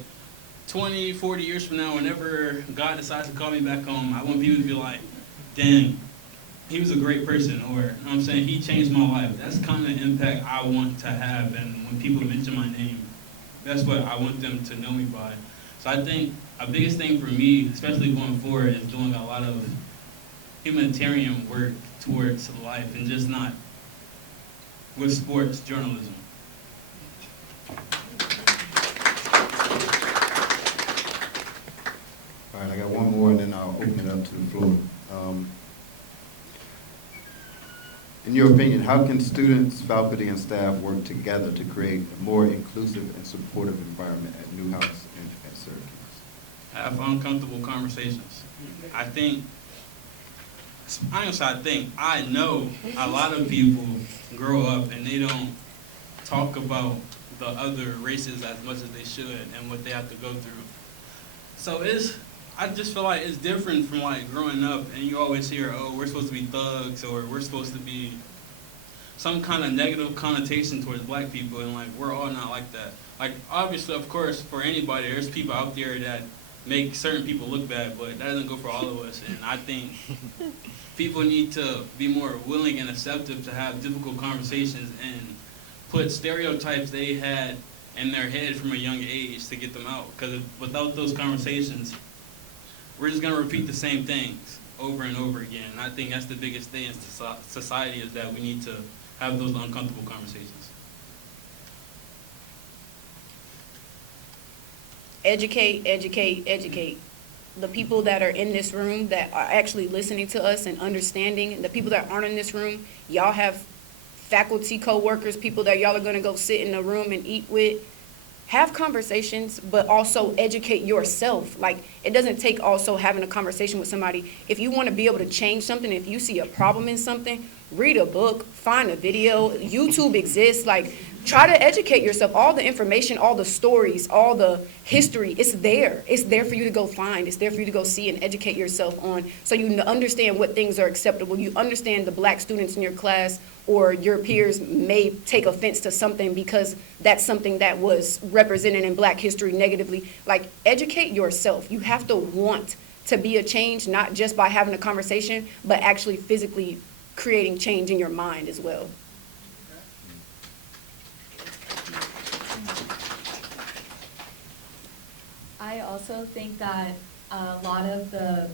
20, 40 years from now, whenever God decides to call me back home, I want people to be like, dang, he was a great person, or, you know what I'm saying, he changed my life. That's kind of the impact I want to have, and when people mention my name, that's what I want them to know me by. So I think a biggest thing for me, especially going forward, is doing a lot of humanitarian work towards life and just not with sports journalism. All right, I got one more and then I'll open it up to the floor. In your opinion, how can students, faculty, and staff work together to create a more inclusive and supportive environment at Newhouse and at Syracuse? Have uncomfortable conversations. I know a lot of people grow up and they don't talk about the other races as much as they should and what they have to go through. So I just feel like it's different from like growing up and you always hear, oh, we're supposed to be thugs or we're supposed to be some kind of negative connotation towards black people, and like we're all not like that. Like obviously, of course, for anybody, there's people out there that make certain people look bad, but that doesn't go for all of us. And I think people need to be more willing and accepting to have difficult conversations and put stereotypes they had in their head from a young age to get them out. Because without those conversations, we're just gonna repeat the same things over and over again. And I think that's the biggest thing in society, is that we need to have those uncomfortable conversations. Educate, educate, educate. The people that are in this room that are actually listening to us and understanding, the people that aren't in this room, y'all have faculty co-workers, people that y'all are gonna go sit in a room and eat with. Have conversations, but also educate yourself. Like, it doesn't take also having a conversation with somebody. If you wanna be able to change something, if you see a problem in something, read a book, find a video. YouTube exists. Like, try to educate yourself. All the information, all the stories, all the history, it's there. It's there for you to go find. It's there for you to go see and educate yourself on, so you understand what things are acceptable. You understand the black students in your class or your peers may take offense to something because that's something that was represented in black history negatively. Like, educate yourself. You have to want to be a change, not just by having a conversation, but actually physically creating change in your mind as well. I also think that a lot of the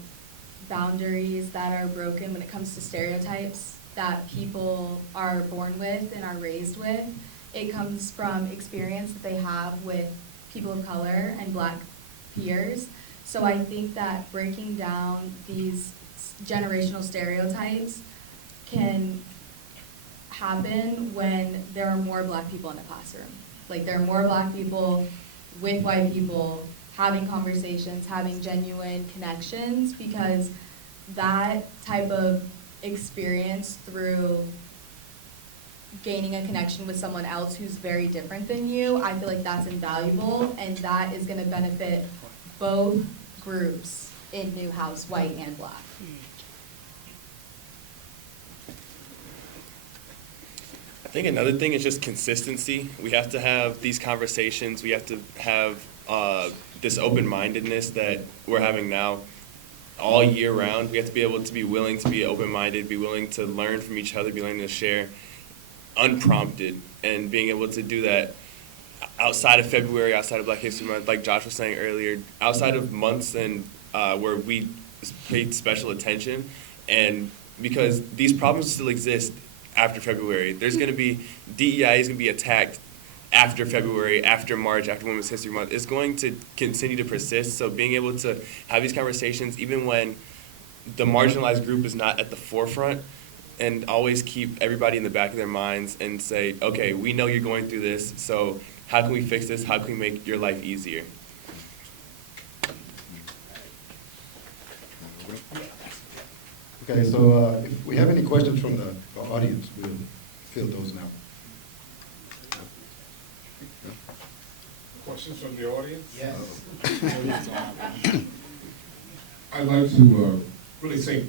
boundaries that are broken when it comes to stereotypes that people are born with and are raised with, it comes from experience that they have with people of color and black peers. So I think that breaking down these generational stereotypes can happen when there are more black people in the classroom. Like, there are more black people with white people having conversations, having genuine connections, because that type of experience through gaining a connection with someone else who's very different than you, I feel like that's invaluable, and that is gonna benefit both groups in Newhouse, white and black. I think another thing is just consistency. We have to have these conversations. We have to have this open-mindedness that we're having now all year round. We have to be able to be willing to be open-minded, be willing to learn from each other, be willing to share unprompted, and being able to do that outside of February, outside of Black History Month, like Josh was saying earlier, outside of months and where we paid special attention. And because these problems still exist after February. There's going to be, DEI is going to be attacked after February, after March, after Women's History Month. It's going to continue to persist. So being able to have these conversations, even when the marginalized group is not at the forefront, and always keep everybody in the back of their minds and say, okay, we know you're going through this, so how can we fix this? How can we make your life easier? Okay, so if we have any questions from the audience, we'll field those now. Questions from the audience? Yes. I'd like to really say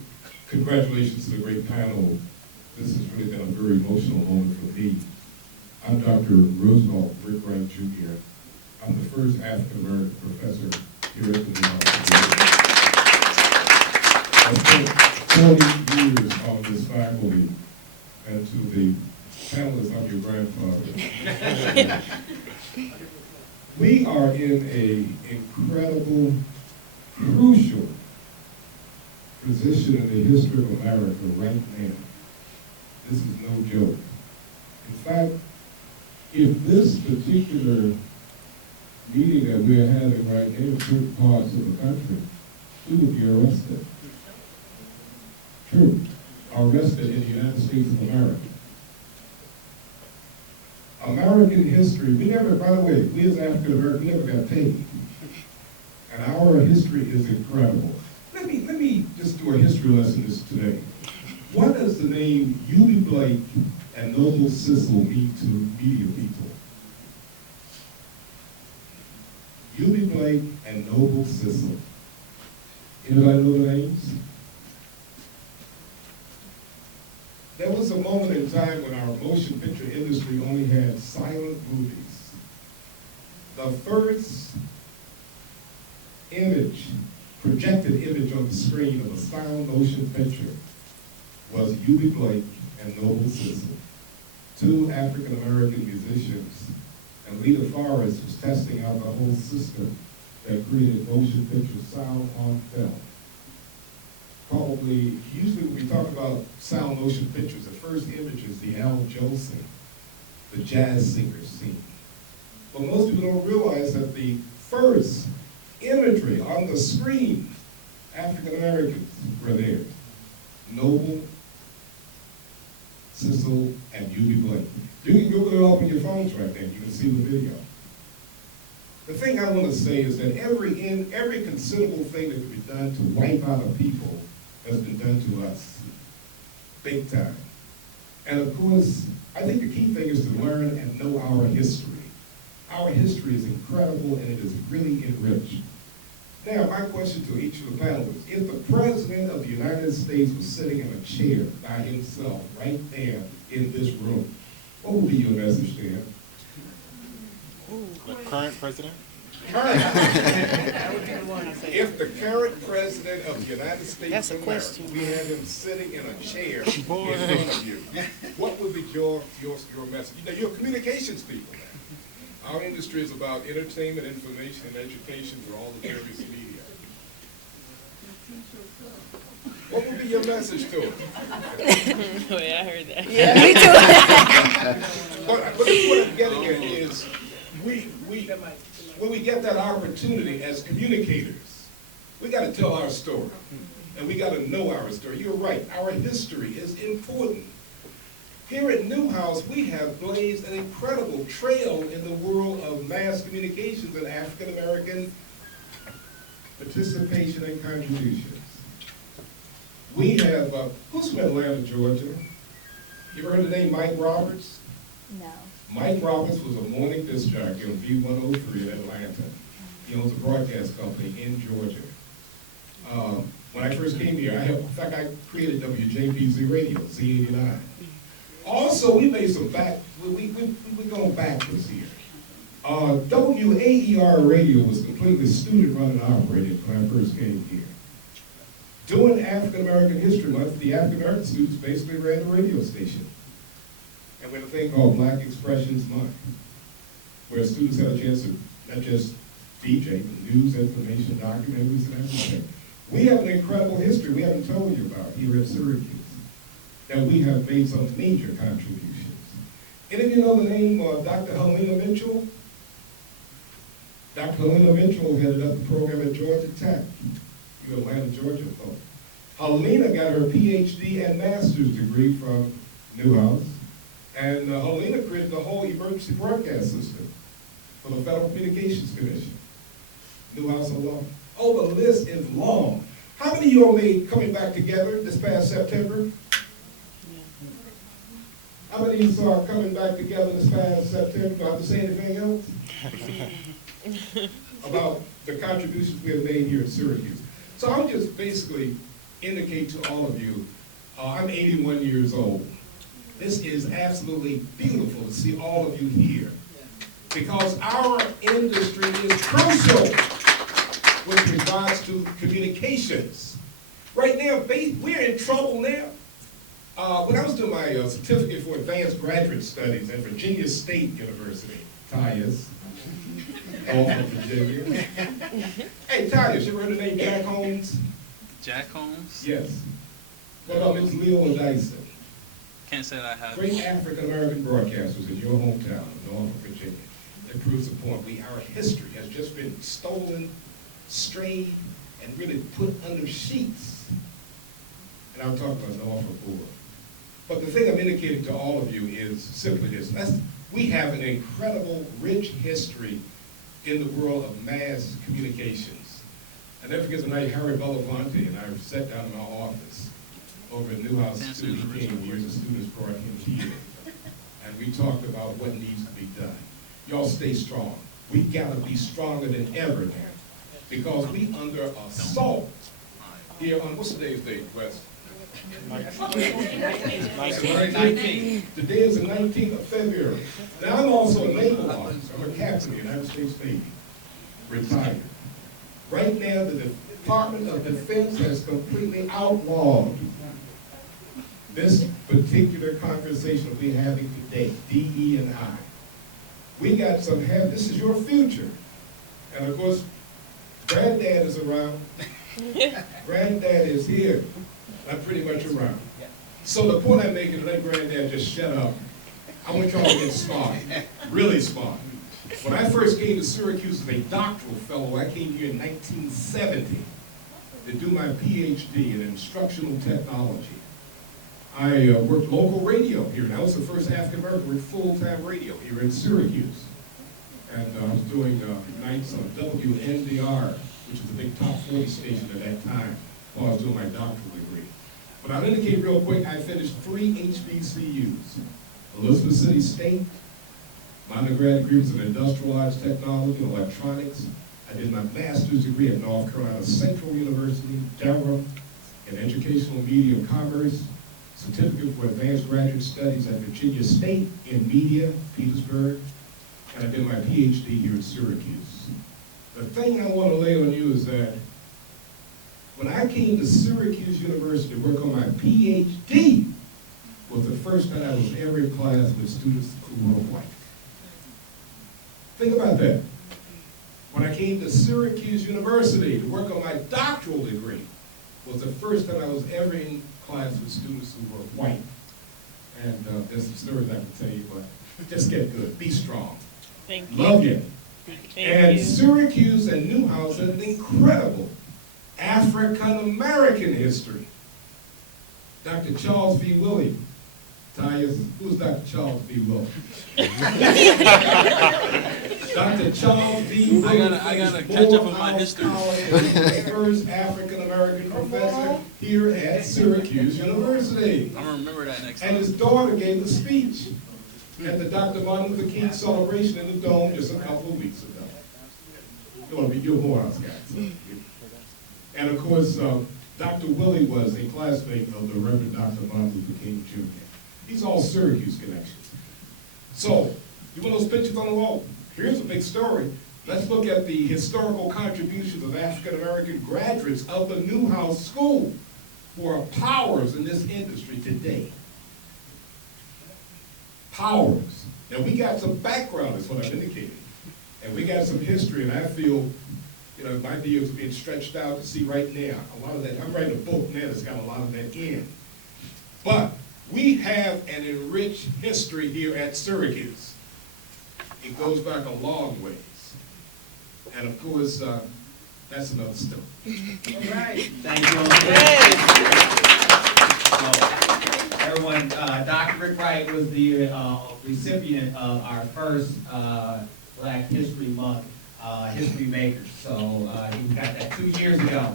congratulations to the great panel. This has really been a very emotional moment for me. I'm Dr. Roosevelt Rick Wright Jr. I'm the first African-American professor here at the University. I spent 40 years on this faculty, and to the panelists, I'm your grandfather. We are in an incredible, crucial position in the history of America right now. This is no joke. In fact, if this particular meeting that we're having right now in certain parts of the country, we would be arrested. True. Arrested in the United States of America. American history, we never, by the way, we as African Americans, we never got paid. And our history is incredible. Let me just do a history lesson today. What does the name Eubie Blake and Noble Sissel mean to media people? Eubie Blake and Noble Sissel. Anybody know the names? There was a moment in time when our motion picture industry only had silent movies. The first image, projected image on the screen of a silent motion picture was Eubie Blake and Noble Sissel, two African-American musicians And Lita Forrest was testing out the whole system that created motion picture sound on film. Probably, usually when we talk about sound motion pictures, the first image is the Al Jolson, the jazz singer scene. But most people don't realize that the first imagery on the screen, African Americans were there. Noble, Cecil, and Eubie Blake. You can Google it up on your phones right there. You can see the video. The thing I want to say is that every considerable thing that could be done to wipe out a people has been done to us, big time. And of course, I think the key thing is to learn and know our history. Our history is incredible and it is really enriched. Now, my question to each of the panelists, if the President of the United States was sitting in a chair by himself right there in this room, what would be your message to him? The current president? If the current President of the United States That's a of America, question. we had him sitting in a chair in front of you, what would be your message? You know, you're communications people now. Our industry is about entertainment, information, and education for all the various media. What would be your message to him? Wait, I heard that. Yeah, me too. But what I'm getting at is, when we get that opportunity as communicators, we got to tell our story, and we got to know our story. You're right, our history is important. Here at Newhouse, we have blazed an incredible trail in the world of mass communications and African American participation and contributions. We have, who's from Atlanta, Georgia? You ever heard the name Mike Roberts? No. Mike Roberts was a morning disc jockey on V103 in Atlanta. He owns a broadcast company in Georgia. When I first came here, in fact, I created WJPZ Radio, Z89. Also, we made some we're going backwards here. WAER Radio was completely student run and operated when I first came here. During African American History Month, the African American students basically ran the radio station. And we had a thing called Black Expressions Month, where students had a chance to not just DJ, but news, information, documentaries, and everything. We have an incredible history we haven't told you about here at Syracuse, and we have made some major contributions. Any of you know the name of Dr. Helena Mitchell? Dr. Helena Mitchell headed up the program at Georgia Tech. You Atlanta, Georgia folks. Helena got her PhD and master's degree from Newhouse. And Helena created the whole emergency broadcast system for the Federal Communications Commission. Newhouse alone. Oh, the list is long. How many of you all made Coming Back Together this past September? How many of you saw Coming Back Together this past September? Do I have to say anything else? About the contributions we have made here at Syracuse. So I'm just basically indicate to all of you, I'm 81 years old. This is absolutely beautiful to see all of you here, because our industry is crucial with regards to communications. Right now, we're in trouble now. When I was doing my certificate for advanced graduate studies at Virginia State University, Tyus, all from Virginia. Hey, Tyus, you ever heard the name Jack Holmes? Jack Holmes? Yes. What about Ms. Leo and Dyson? Can't say that I have. Great African-American broadcasters in your hometown of Norfolk, Virginia. It proves the point. Our history has just been stolen, strayed, and really put under sheets. And I'm talking about Norfolk Board. But the thing I'm indicating to all of you is simply this. We have an incredible, rich history in the world of mass communications. I never forget the night Harry Belafonte and I sat down in my office over at Newhouse Student King, where the students brought him here. And we talked about what needs to be done. Y'all stay strong. We gotta be stronger than ever now, because we under assault here on, what's today's date, Wes? 19th. Today is the 19th of February. Now, I'm also a naval officer. I'm a captain in the United States Navy, retired. Right now, the Department of Defense has completely outlawed this particular conversation we're having today, DE&I. we got some this is your future. And of course, Granddad is around. Granddad is here. I'm pretty much around. So the point I'm making, let Granddad just shut up. I want y'all to get smart, really smart. When I first came to Syracuse as a doctoral fellow, I came here in 1970 to do my PhD in instructional technology. I worked local radio here, and I was the first African-American to work full-time radio here in Syracuse. And I was doing nights on WNDR, which was a big top 40 station at that time, while I was doing my doctoral degree. But I'll indicate real quick, I finished 3 HBCUs. Elizabeth City State, my undergrad degree was in industrial arts technology and electronics. I did my master's degree at North Carolina Central University, Durham, in educational media and commerce, certificate for advanced graduate studies at Virginia State in media, Petersburg, and I did my PhD here at Syracuse. The thing I want to lay on you is that when I came to Syracuse University to work on my PhD, was the first time I was ever in class with students who were white. Think about that. When I came to Syracuse University to work on my doctoral degree, was the first time I was ever in class with students who were white. And there's some stories I can tell you, but just get good, be strong. Thank you. Love you. Thank you. Syracuse and Newhouse had an incredible African-American history. Dr. Charles V. Willie. Taya, who's Dr. Charles V. Willie? Dr. Charles V. Willie. I gotta catch up with my history. The first African-American professor here at Syracuse University. I'm gonna remember that next And time. his daughter gave the speech at the Dr. Martin Luther King celebration in the Dome just a couple of weeks ago. You want to be your Morehouse guys. And of course, Dr. Willie was a classmate of the Reverend Dr. Martin Luther King Jr. These are all Syracuse connections. So, you want those pictures on the wall? Here's a big story. Let's look at the historical contributions of African-American graduates of the Newhouse School who are powers in this industry today. Powers. Now, we got some background, is what I've indicated. And we got some history, and I feel, you know, my deals are being stretched out to see right now. A lot of that, I'm writing a book now that's got a lot of that in. But we have an enriched history here at Syracuse. It goes back a long ways. And of course, that's another story. All right. Thank you. So, everyone, Dr. Rick Wright was the recipient of our first Black History Month History Makers. So he got that 2 years ago.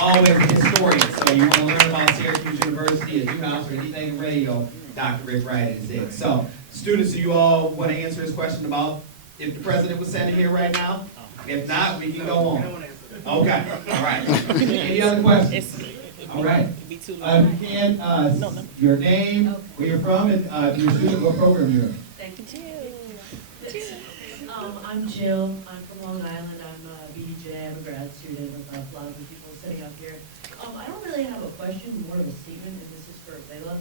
Always a historian. So you want to learn about Syracuse University, a Newhouse, or anything in radio, Dr. Rick Wright is it. So students, do you all want to answer this question about if the president was standing here right now? If not, we can go on. Okay, all right. Any other questions? All right. You can, your name, where you're from, and your student, what program you're in. Thank you. I'm Jill. I'm from Long Island. I'm a BDJ. I'm a grad student with a lot of the people sitting up here. I don't really have a question, more of a statement, and this is for Layla.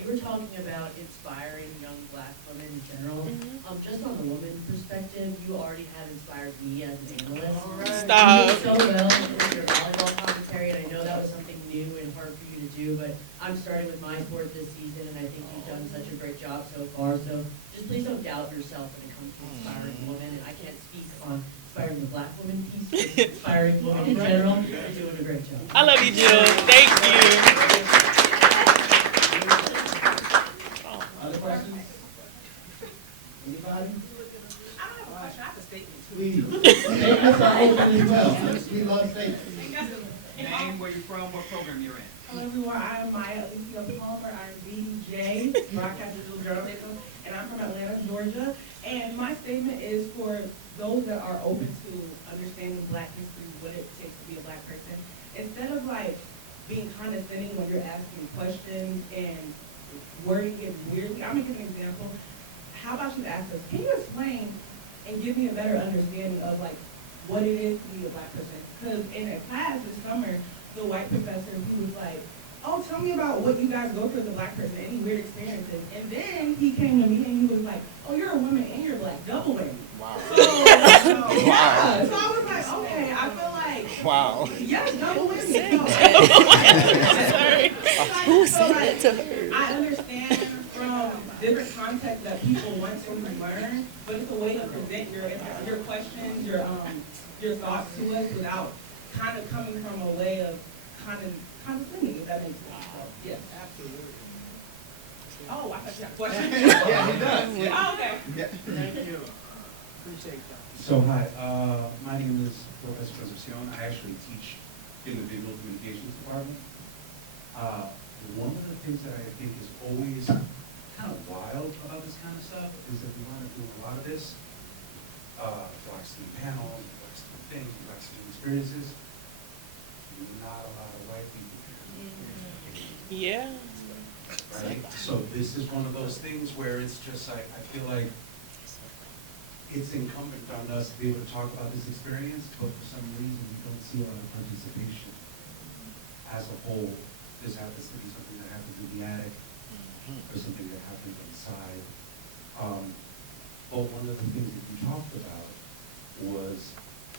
You were talking about inspiring young Black women in general. Just on the woman perspective, you already have inspired me as an analyst. Stop. You did so well with your volleyball commentary, and I know that was something new and hard for you to do, but I'm starting with my sport this season, and I think you've done such a great job so far. So just please don't doubt yourself when it comes to inspiring women. And I can't speak on inspiring the Black woman piece, but inspiring women in general. You're doing a great job. I love you, Jill. Thank you. Other questions? Anybody? I don't have a question, I have a statement too. Please. Statements are open as well. We love statements. Name, where you're from, what program you're in. Hello everyone, I am Maya Alicia Palmer. I'm BDJ, Broadcast Digital Journalism, and I'm from Atlanta, Georgia. And my statement is for those that are open to understanding Black history, what it takes to be a Black person. Instead of like being condescending when you're asking questions and wording it weirdly, I'm gonna give an example. How about you ask us, can you explain and give me a better understanding of like what it is to be a Black person? Because in a class this summer, the white professor, he was like, oh, tell me about what you guys go through as a Black person, any weird experiences. And then he came to me and he was like, oh, you're a woman and you're Black, double it. Sorry. Who said that to her? I understand from different contexts that people want to learn, but it's a way to present your questions, your thoughts to us without kind of coming from a way of condescending, if that makes sense. So, yes, absolutely. Oh, I thought you had a question. Yeah, he does. Oh, okay. Yeah. Thank you. Appreciate that. So hi, my name is Professor Concepcion. I actually teach in the visual communications department. One of the things that I think is always kind of wild about this kind of stuff is that we want to do a lot of this, Black student panels, Black student things, Black student experiences. Not a lot of white people here. Yeah. Right? So this is one of those things where it's just like, I feel like it's incumbent on us to be able to talk about this experience, but for some reason we don't see a lot of participation as a whole. This happens to be something that happens in the attic, or something that happens inside. But one of the things that you talked about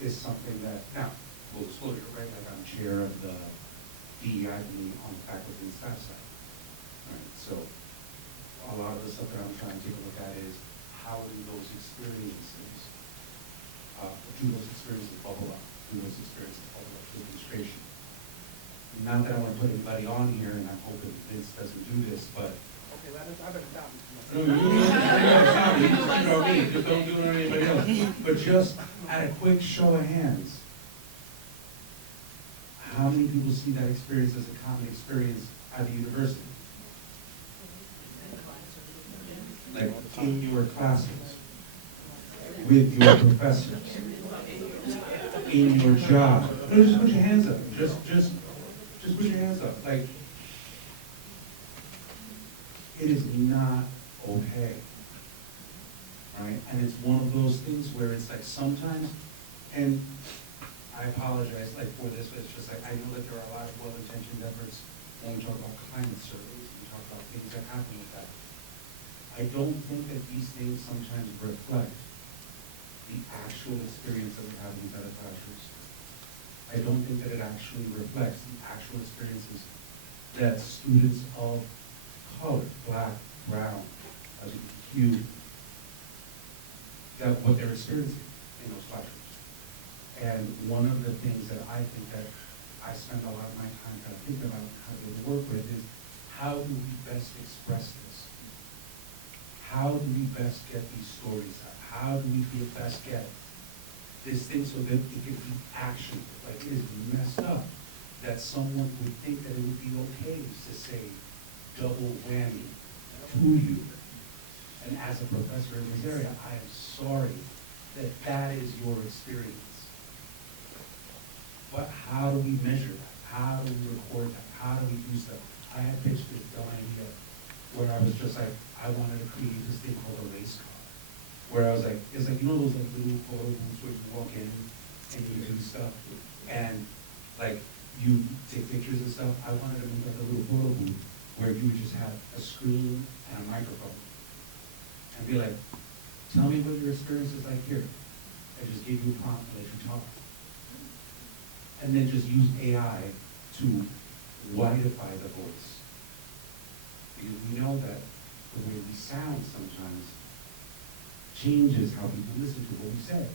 is something that, now, full disclosure, right, like I'm chair of the DEI committee on the faculty and staff side. Right, so a lot of the stuff that I'm trying to take a look at is how do those experiences bubble up? Do those experiences bubble up to administration? Not that I want to put anybody on here, and I'm hoping Vince doesn't do this, but. Okay, I better stop. No, you gotta stop me. Just you know me. Just don't do it on anybody else. But just at a quick show of hands, how many people see that experience as a common experience at the university? Like in your classes, with your professors, in your job. No, just put your hands up. Just put your hands up. Like, it is not okay, right? And it's one of those things where it's like sometimes, and I apologize like for this, but it's just like, I know that there are a lot of well-intentioned efforts when we talk about climate surveys, we talk about things that happen with that. I don't think that these things sometimes reflect the actual experience that we have inside of classrooms. I don't think that it actually reflects the actual experiences that students of color, black, brown, LGBTQ, that what they're experiencing in those classrooms. And one of the things that I think that I spend a lot of my time kind of thinking about how to work with is how do we best express this? How do we best get these stories out? How do we best get this thing so that it can be actionable? Like, it is messed up that someone would think that it would be okay to say double whammy to you. And as a professor in this area, I am sorry that that is your experience. But how do we measure that? How do we record that? How do we do stuff? I had pitched this dumb idea where I was just like, I wanted to create this thing called a race car. Where I was like, it's like, you know those like little photo booths where you walk in and you do stuff, and like you take pictures and stuff. I wanted to make like a little photo booth where you would just have a screen and a microphone and be like, tell me what your experience is like here. I just gave you a prompt and let you talk. And then just use AI to whiteify the voice. Because we know that the way we sound sometimes changes how people listen to what we say.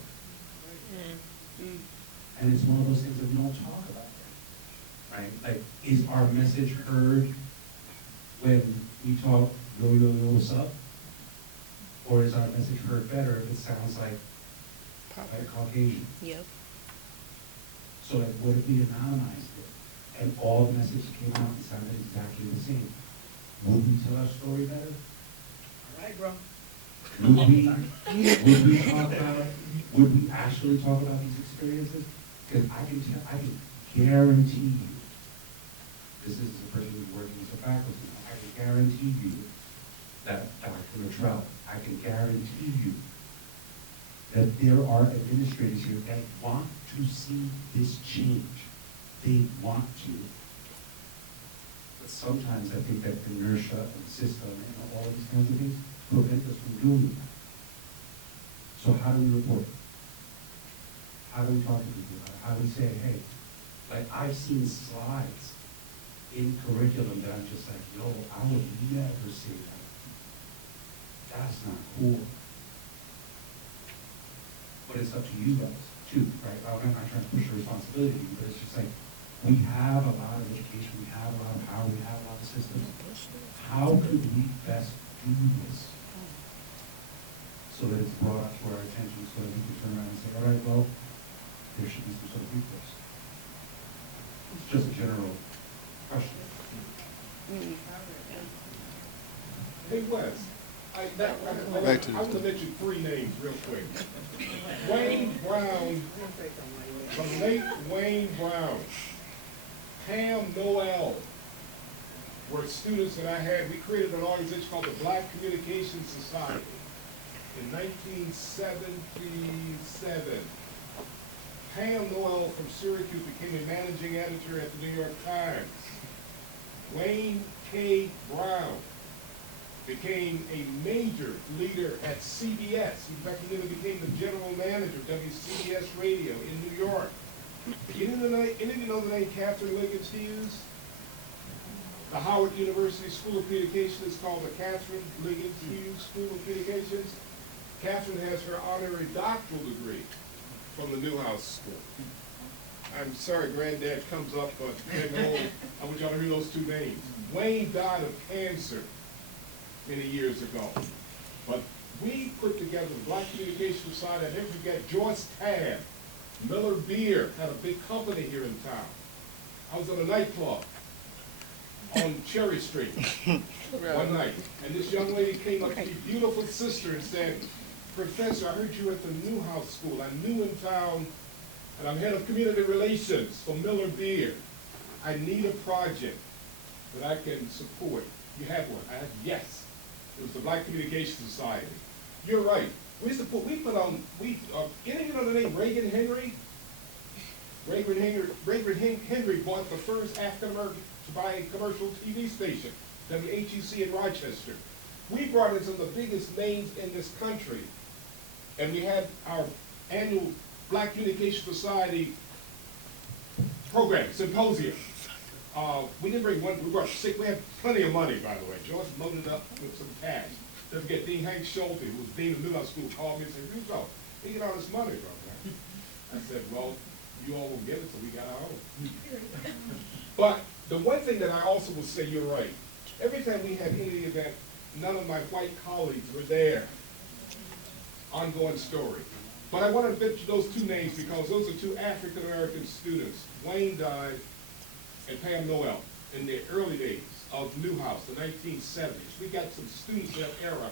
And it's one of those things that we don't talk about, right? Like, is our message heard when we talk, yo, yo, yo, what's up? Or is our message heard better if it sounds like Caucasian? Yep. So like, what if we anonymized it and all the messages came out and sounded exactly the same? Would we tell our story better? All right, bro. Would we talk about, would we actually talk about these experiences? Because I can guarantee you, this is a person who's working as a faculty, I can guarantee you that Dr. Luttrell, I can guarantee you that there are administrators here that want to see this change. They want to. But sometimes I think that inertia and system and all these kinds of things prevent us from doing that. So how do we report it? How do we talk to people about it? How do we say, hey, like I've seen slides in curriculum that I'm just like, yo, I would never say that. That's not cool. But it's up to you guys too, right? I'm not trying to push the responsibility, but it's just like, we have a lot of education, we have a lot of power, we have a lot of systems. How could we best do this so that it's brought up to our attention, so that we can turn around and say, all right, well, there should be some sort of recourse. It's just a general question. Hey, Wes, I Back to want to mention 3 names real quick. Wayne Brown, the late Wayne Brown, Pam Noel were students that I had. We created an organization called the Black Communications Society in 1977. Pam Noel from Syracuse became a managing editor at the New York Times. Wayne K. Brown became a major leader at CBS. In fact, he then became the general manager of WCBS Radio in New York. Any of you know the name Catherine Liggins Hughes? The Howard University School of Communication is called the Catherine Liggins Hughes School of Communications. Catherine has her honorary doctoral degree from the Newhouse School. I'm sorry, Granddad comes up, but I want y'all to hear those 2 names. Wayne died of cancer many years ago. But we put together the Black Communication Society. I never forget Joyce Tabb. Miller Beer had a big company here in town. I was at a nightclub on Cherry Street one night, and this young lady came up to me, beautiful sister, and said, Professor, I heard you at the Newhouse School. I'm new in town, and I'm head of community relations for Miller Beer. I need a project that I can support. You have one? I said, yes. It was the Black Communication Society. You're right. Any of you know the name Reagan Henry? Reagan Henry bought the first African American to buy a commercial TV station, WHEC in Rochester. We brought in some of the biggest names in this country, and we had our annual Black Communication Society program, symposium. We didn't bring one, we brought 6, we had plenty of money, by the way. George loaded up with some cash. Don't forget, Dean Hank Schulte, who was Dean of Newhouse School, called me and said, where you get all this money from, man? I said, well, you all will give it, so we got our own. But the one thing that I also will say, you're right. Every time we had any event, none of my white colleagues were there. Ongoing story. But I want to mention those 2 names because those are 2 African-American students. Wayne died and Pam Noel in the early days of Newhouse, the 1970s. We got some students in that era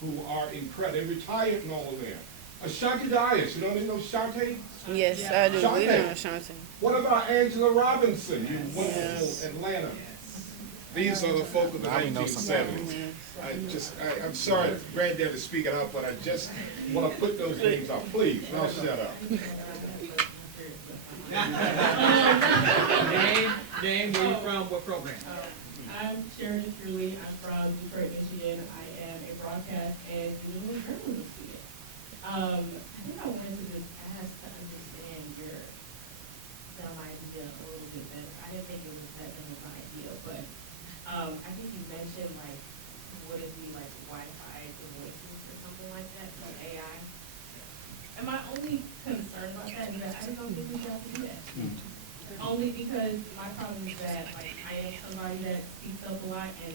who are incredible. They retired and all of them. Ashanti Dias, you know Ashanti? Yes, I do. Ashanti. We know Ashanti. What about Angela Robinson, you wonderful Atlanta? These are the folk of the 1970s. I'm sorry, Granddad is speaking up, but I just want to put those names out. Please, now shut up. Name, where you from, what program? I'm Sharon Truly. I'm from Detroit, Michigan. I am a broadcast and digital journalism student. I think I wanted to just ask to understand your dumb idea a little bit better. I didn't think it was that dumb of an idea, but I think you mentioned like, what if we like Wi-Fi the voices or something like that, like AI. And my only concern about that is that I don't think we have to do that. Only because my problem is that like I am somebody that speaks up a lot and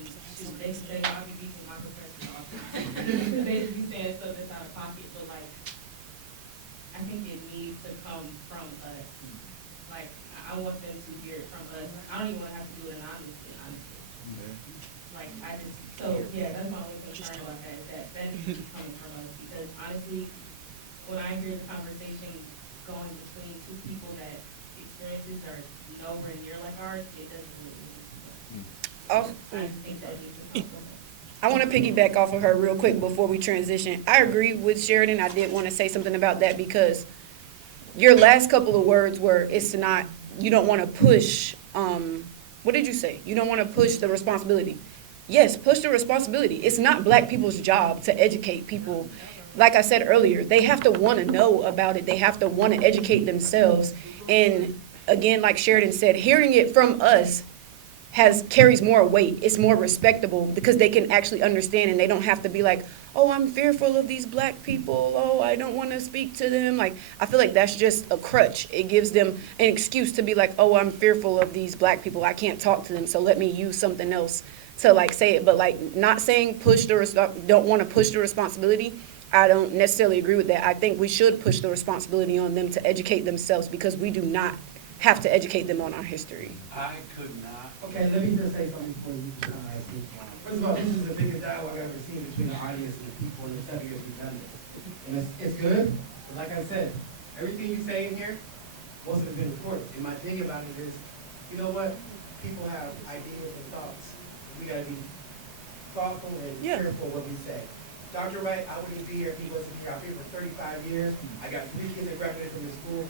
they say I'll be beating my professor all the time. They just be saying stuff that's out of pocket, but like I think it needs to come from us. Like I want them to hear it from us. I don't even want to have to do it anonymously, honestly. Like I just that's my only concern about that, is that needs to be coming from us, because honestly, when I hear the conversation going between 2 people that experiences are nowhere near like ours, it doesn't really I think that needs to come from us. I want to piggyback off of her real quick before we transition. I agree with Sheridan. I did want to say something about that because your last couple of words were, you don't want to push, what did you say? You don't want to push the responsibility. Yes, push the responsibility. It's not Black people's job to educate people. Like I said earlier, they have to want to know about it. They have to want to educate themselves. And again, like Sheridan said, hearing it from us carries more weight. It's more respectable because they can actually understand and they don't have to be like, oh, I'm fearful of these black people. Oh, I don't want to speak to them. Like, I feel like that's just a crutch. It gives them an excuse to be like, oh, I'm fearful of these black people. I can't talk to them, so let me use something else to like say it. But like not saying don't want to push the responsibility. I don't necessarily agree with that. I think we should push the responsibility on them to educate themselves because we do not have to educate them on our history. I could not. Okay, let me just say something before you speak. First of all, this is the biggest dialogue I've ever seen between the audience and the people in the 7 years we've done this. And it's good, but like I said, everything you say in here, most of it's been recorded. And my thing about it is, you know what? People have ideas and thoughts. We gotta be thoughtful and careful what we say. Dr. Wright, I wouldn't be here if he wasn't here. I've been here for 35 years. I got 3 kids that graduated from this school.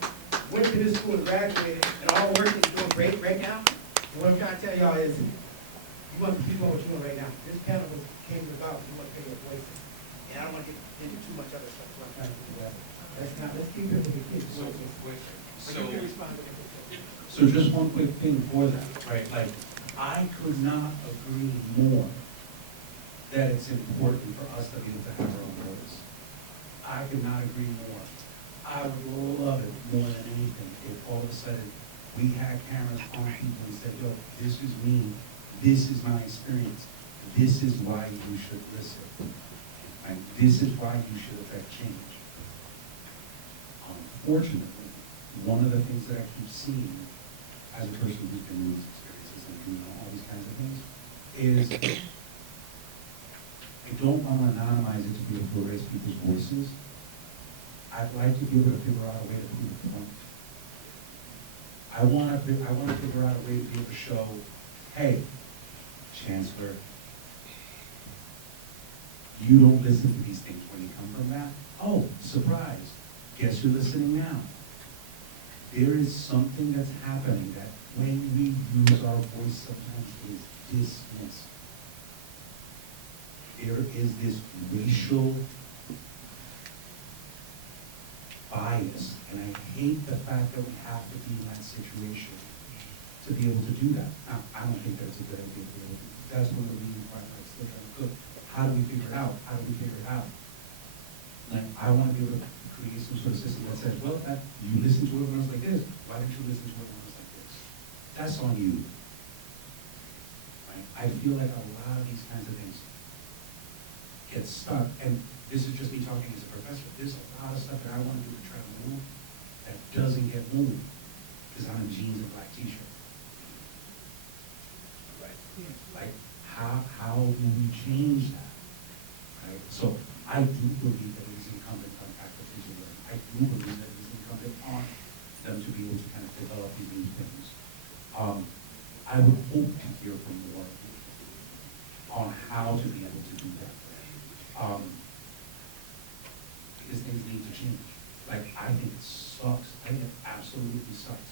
Went to this school and graduated, and all working and doing great right now. And what I'm trying to tell y'all is, you want to keep on what you're doing right now. This panel came about, you want to hear your voices. And I don't want to get into too much other stuff, so I'm trying to do that. Let's keep it with the kids' voices. So just one quick thing for that, right? Like, I could not agree more that it's important for us to be able to have our own voice. I could not agree more. I would love it more than anything if all of a sudden we had cameras on people and said, yo, this is me, this is my experience, this is why you should listen, and this is why you should affect change. Unfortunately, one of the things that I keep seeing as a person who's been in these experiences and doing all these kinds of things is I don't want to anonymize it to be able to raise people's voices. I'd like to be able to figure out a way to prove a point. I want to figure out a way to be able to show, hey, Chancellor, you don't listen to these things when you come from that. Oh, surprise. Guess you're listening now. There is something that's happening that when we use our voice sometimes is dismissed. There is this racial bias, and I hate the fact that we have to be in that situation to be able to do that. Now, I don't think that's a good idea. That's one of the reasons why I still trying to cook. How do we figure it out? How do we figure it out? Like, I want to be able to create some sort of system that says, well, you listen to everyone else like this. Why didn't you listen to everyone else like this? That's on you. Right? I feel like a lot of these kinds of things get stuck, and this is just me talking as a professor. There's a lot of stuff that I want to do to try to move that doesn't get moved because I'm in jeans and black t-shirt. Right? Like, how do we change that? Right? So I do believe that it is incumbent on faculty to learn. I do believe that it is incumbent on them to be able to kind of develop these new things. I would hope to hear from more on how to be able to do that. Because things need to change. Like, I think it sucks. I think it absolutely sucks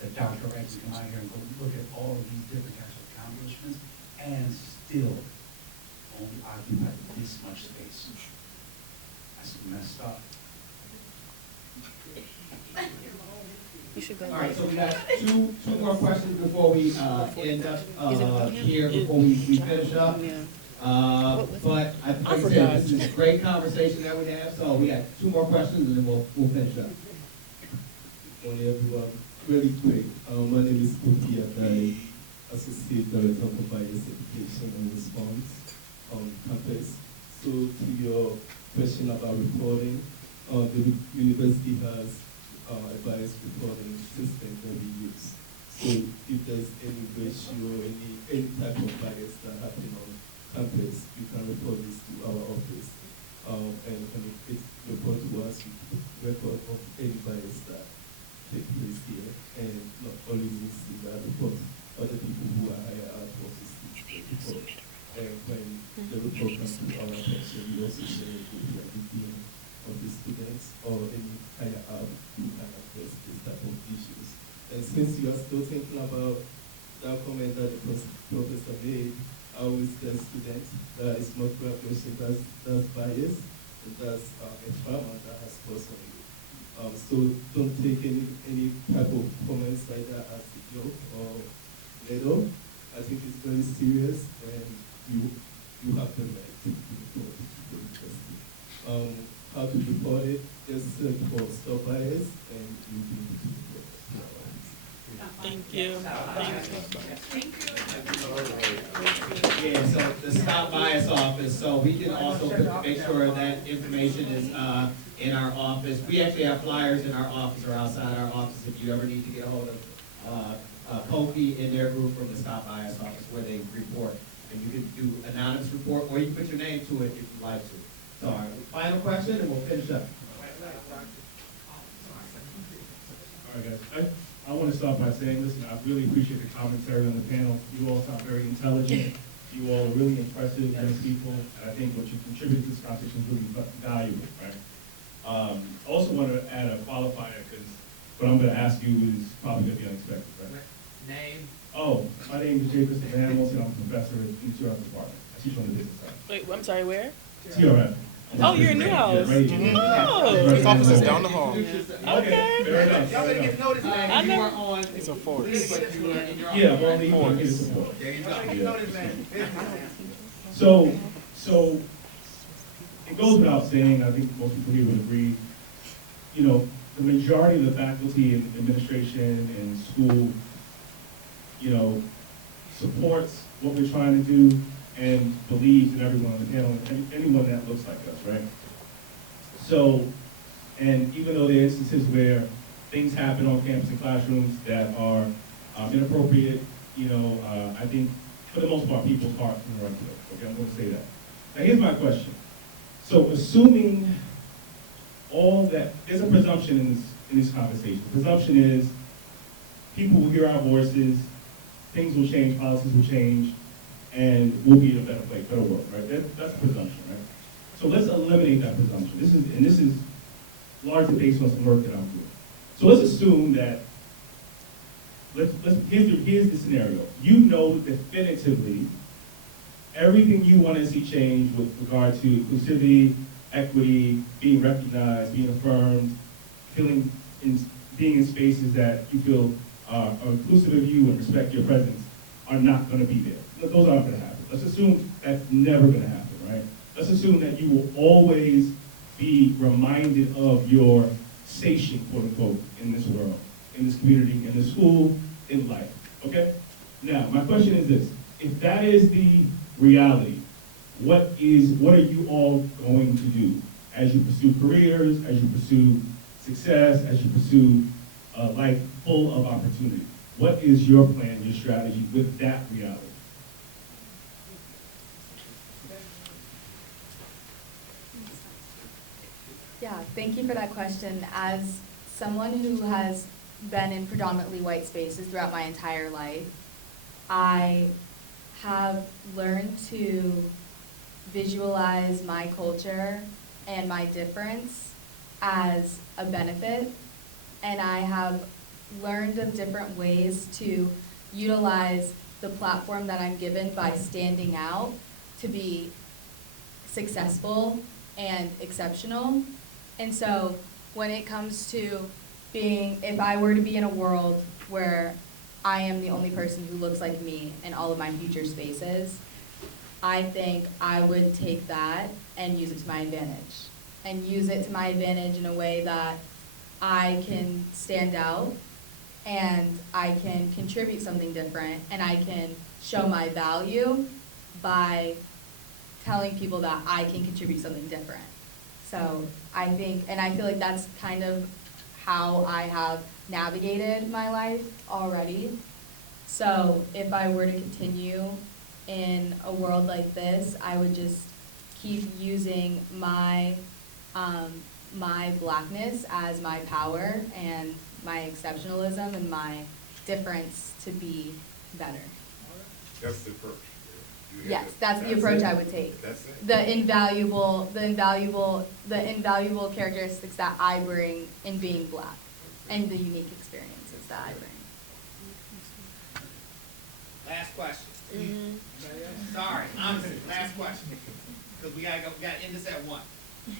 that Dr. Wright can come out here and go look at all of these different types of accomplishments and still only occupy this much space. That's messed up. You should go. All right, so we got two more questions before we end up here, before we finish up. But I think this is a great conversation that we have, so we got 2 more questions and then we'll finish up. Morning, everyone. Really quick, my name is Kofi Adai, Associate Director for Bias Education and Response on campus. So to your question about reporting, the university has a bias reporting system that we use. So if there's any ratio, any type of bias that happen on campus, you can report this to our office. And I mean, it's report to us, we keep record of any bias that take place here, and not only we see that report, other people who are higher up also see report. And when the report comes to our attention, we also share it with the dean of the students or any higher up who can address this type of issues. And since you are still thinking about that comment that the professor made, I always tell students that it's not graduation, that's bias, and that's a trauma that has caused on you. So don't take any type of comments like that as a joke or little. I think it's very serious, and you have the right to report it to the university. How to report it? Just search for stop bias, and you'll be able to report it. Thank you. Yeah, so the Stop Bias Office, so we can also make sure that information is in our office. We actually have flyers in our office or outside our office if you ever need to get a hold of Kofi in their group from the Stop Bias Office where they report. And you can do anonymous report, or you can put your name to it if you'd like to. So our final question, and we'll finish up. All right, guys. I want to start by saying, listen, I really appreciate the commentary on the panel. You all sound very intelligent. You all are really impressive young people, and I think what you contribute to this conversation is really valuable, right? Also want to add a qualifier, because what I'm going to ask you is probably going to be unexpected, right? Name? Oh, my name is Jay Christopher Hamilton. I'm a professor in the TRF department. I teach on the business side. Wait, I'm sorry, where? TRF. Oh, you're in Newhouse. Yeah, right here. Oh. His office is down the hall. Okay. Fair enough. Y'all better get noticed, man. You weren't on. He's a force. Yeah, well, they want me to support. There you go. Get noticed, man. So it goes without saying, I think most people here would agree, you know, the majority of the faculty and administration and school, you know, supports what we're trying to do and believes in everyone on the panel and anyone that looks like us, right? So, and even though there are instances where things happen on campus and classrooms that are inappropriate, you know, I think for the most part, people's hearts in the right place. Okay, I'm going to say that. Now, here's my question. So, assuming all that, there's a presumption in this conversation. The presumption is people will hear our voices, things will change, policies will change, and we'll be in a better place, better world, right? That's a presumption, right? So let's eliminate that presumption. This is largely based on some work that I'm doing. So let's assume that, here's the scenario. You know definitively everything you want to see change with regard to inclusivity, equity, being recognized, being affirmed, being in spaces that you feel are inclusive of you and respect your presence are not going to be there. Those aren't going to happen. Let's assume that's never going to happen, right? Let's assume that you will always be reminded of your station, quote unquote, in this world, in this community, in the school, in life, okay? Now, my question is this. If that is the reality, what are you all going to do as you pursue careers, as you pursue success, as you pursue a life full of opportunity? What is your plan, your strategy with that reality? Yeah, thank you for that question. As someone who has been in predominantly white spaces throughout my entire life, I have learned to visualize my culture and my difference as a benefit, and I have learned of different ways to utilize the platform that I'm given by standing out to be successful and exceptional. And so when it comes to if I were to be in a world where I am the only person who looks like me in all of my future spaces, I think I would take that and use it to my advantage. And use it to my advantage in a way that I can stand out and I can contribute something different and I can show my value by telling people that I can contribute something different. So I think, and I feel like that's kind of how I have navigated my life already. So if I were to continue in a world like this, I would just keep using my blackness as my power and my exceptionalism and my difference to be better. That's the approach. Yes, that's the approach I would take. That's it. The invaluable characteristics that I bring in being black and the unique experiences that I bring. Last question. Sorry, honestly, last question. Because we gotta end this at 1.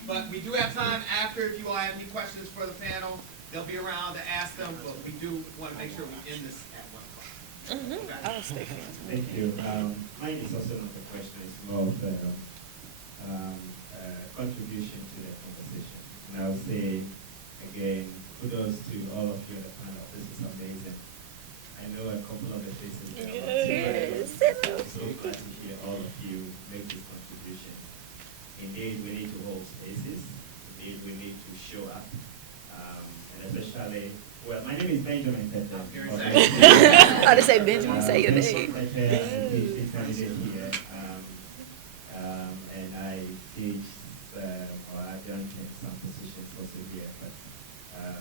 But we do have time after if you all have any questions for the panel. They'll be around to ask them, but we do want to make sure we end this at 1 o'clock. I'll stay. Thank you. Mine is also not a question, it's more of contribution to the conversation. And I would say, again, kudos to all of you on the panel. This is amazing. I know a couple of the faces there. Yes. I'm so glad to hear all of you make these contributions. Indeed, we need to hold spaces. Indeed, we need to show up. And especially, well, my name is Benjamin Tete. I'd say Benjamin, say your name. I'm a PhD candidate here. And I teach, or I've done some positions also here. But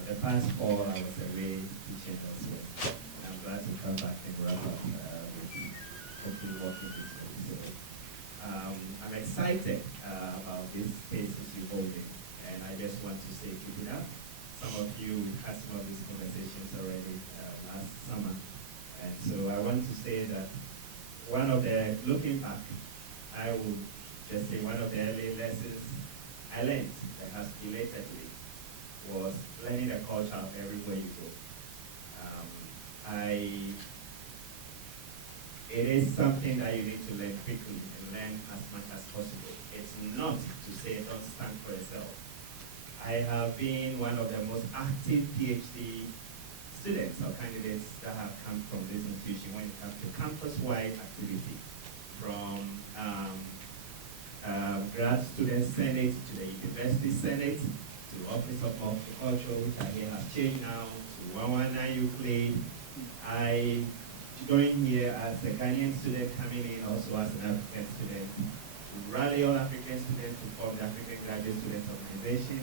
the past 4 I was away teaching elsewhere. I'm glad to come back and wrap up with hopefully working this way. So I'm excited about this space is evolving, and I just want to say keep it up. Some of you had some of these conversations already last summer, and so I want to say that one of the, looking back, I would just say one of the early lessons I learned that has belatedly was learning the culture of everywhere you go. It is something that you need to learn quickly and learn as much as possible. It's not to say don't stand for yourself. I have been one of the most active PhD students or candidates that have come from this institution when it comes to campus-wide activity, from grad student senate to the university senate to Office of Multicultural, which I hear has changed now, to 119 Euclid. I joined here as a Ghanaian student coming in, also as an African student, to rally all African students to form the African Graduate Student Organization,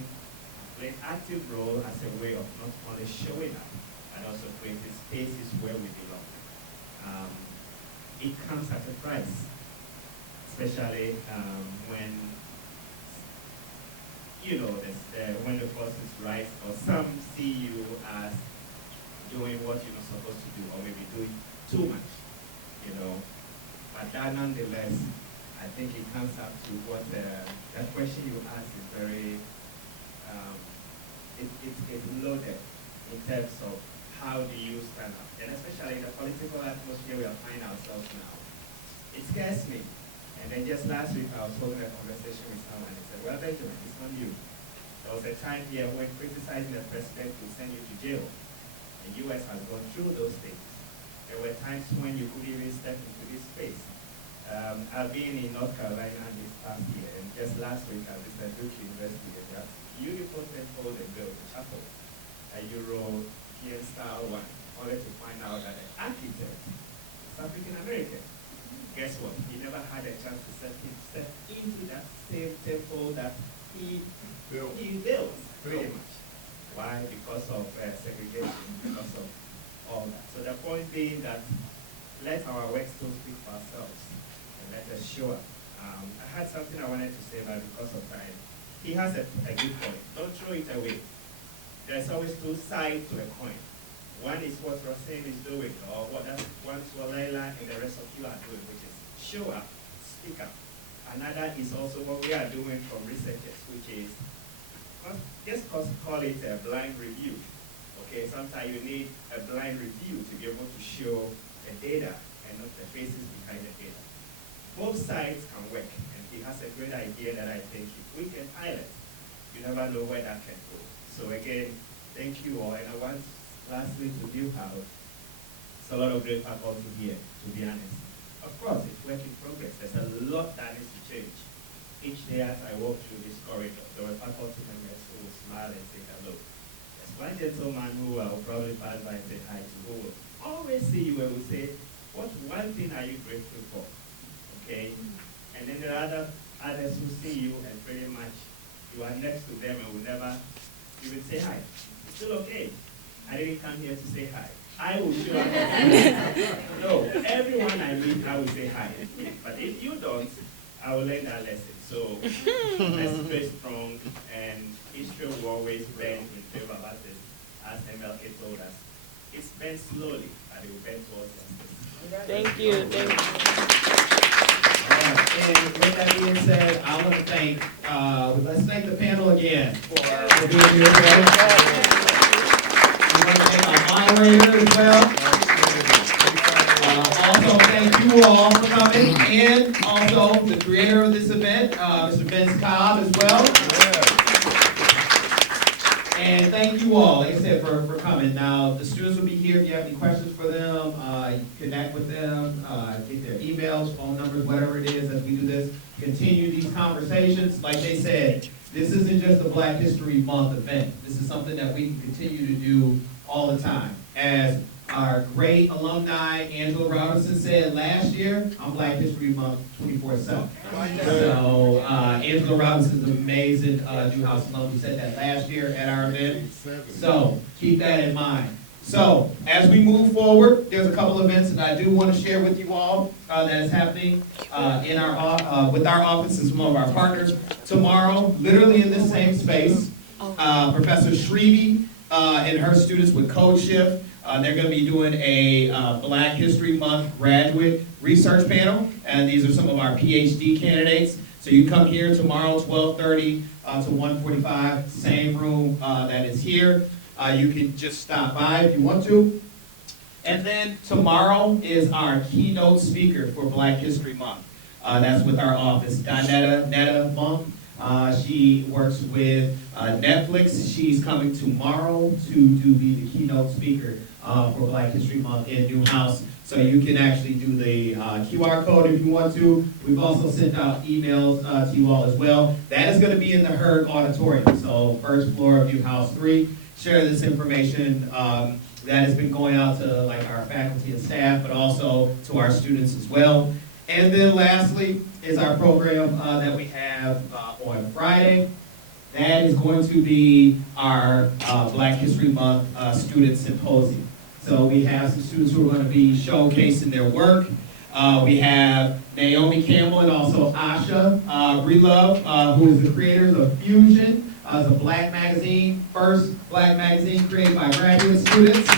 play an active role as a way of not only showing up, but also creating spaces where we belong. It comes at a price, especially when, you know, when the forces rise, or some see you as doing what you're not supposed to do, or maybe doing too much, you know. But that nonetheless, I think it comes up to what that question you asked is very, it's loaded in terms of how do you stand up, and especially in the political atmosphere we are finding ourselves now. It scares me. And then just last week I was holding a conversation with someone and he said, well, Benjamin, it's not you. There was a time here when criticizing the president would send you to jail. The US has gone through those things. There were times when you could even step into this space. I've been in North Carolina this past year, and just last week I visited Duke University, and that beautiful temple they built, the chapel, a European style one, only to find out that the architect is African American. Guess what? He never had a chance to step into that same temple that he built, pretty much. Why? Because of segregation, because of all that. So the point being that let our work still speak for ourselves, and let us show up. I had something I wanted to say, but because of time, he has a good point. Don't throw it away. There's always 2 sides to a coin. One is what Roseanne is doing, or one is what Layla and the rest of you are doing, which is show up, speak up. Another is also what we are doing from researchers, which is just call it a blind review. Okay, sometimes you need a blind review to be able to show the data and not the faces behind the data. Both sides can work, and he has a great idea that I think if we can pilot, you never know where that can go. So again, thank you all, and I want lastly to build out. It's a lot of great faculty here, to be honest. Of course, it's work in progress. There's a lot that needs to change. Each day as I walk through this corridor, there were faculty members who will smile and say hello. There's one gentleman who I will probably pass by and say hi to, who will always see you and will say, what one thing are you grateful for? Okay? And then there are others who see you and pretty much you are next to them and will never even say hi. It's still okay. I didn't come here to say hi. I will show up. No, everyone I meet, I will say hi. But if you don't, I will learn that lesson. So let's stay strong, and history will always bend in favor of us, as MLK told us. It's bent slowly, but it will bend towards justice. Thank you. Thank you. And with that being said, I want to thank, let's thank the panel again for being here today. We want to thank our moderator as well. you all for coming, and also the creator of this event, Mr. Vince Cobb as well. And thank you all, like I said, for coming. Now, the students will be here if you have any questions for them, connect with them, get their emails, phone numbers, whatever it is as we do this. Continue these conversations. Like they said, this isn't just a Black History Month event. This is something that we can continue to do all the time. As our great alumni, Angela Robinson, said last year, I'm Black History Month 24/7. So Angela Robinson's an amazing Newhouse alum who said that last year at our event. So keep that in mind. So as we move forward, there's a couple events that I do want to share with you all that is happening in our with our office and some of our partners. Tomorrow, literally in this same space, Professor Shreve and her students with Code Shift, they're going to be doing a Black History Month graduate research panel, and these are some of our PhD candidates. So you come here tomorrow, 12:30 to 1:45, same room that is here. You can just stop by if you want to. And then tomorrow is our keynote speaker for Black History Month. That's with our office, Netta Monk. She works with Netflix. She's coming tomorrow to be the keynote speaker for Black History Month in Newhouse. So you can actually do the QR code if you want to. We've also sent out emails to you all as well. That is going to be in the Hurd Auditorium, so first floor of Newhouse 3. Share this information that has been going out to like our faculty and staff, but also to our students as well. And then lastly is our program that we have on Friday. That is going to be our Black History Month Student Symposium. So we have some students who are going to be showcasing their work. We have Naomi Campbell and also Asha Relove, who is the creators of Fusion. It's a Black magazine, first Black magazine created by graduate students.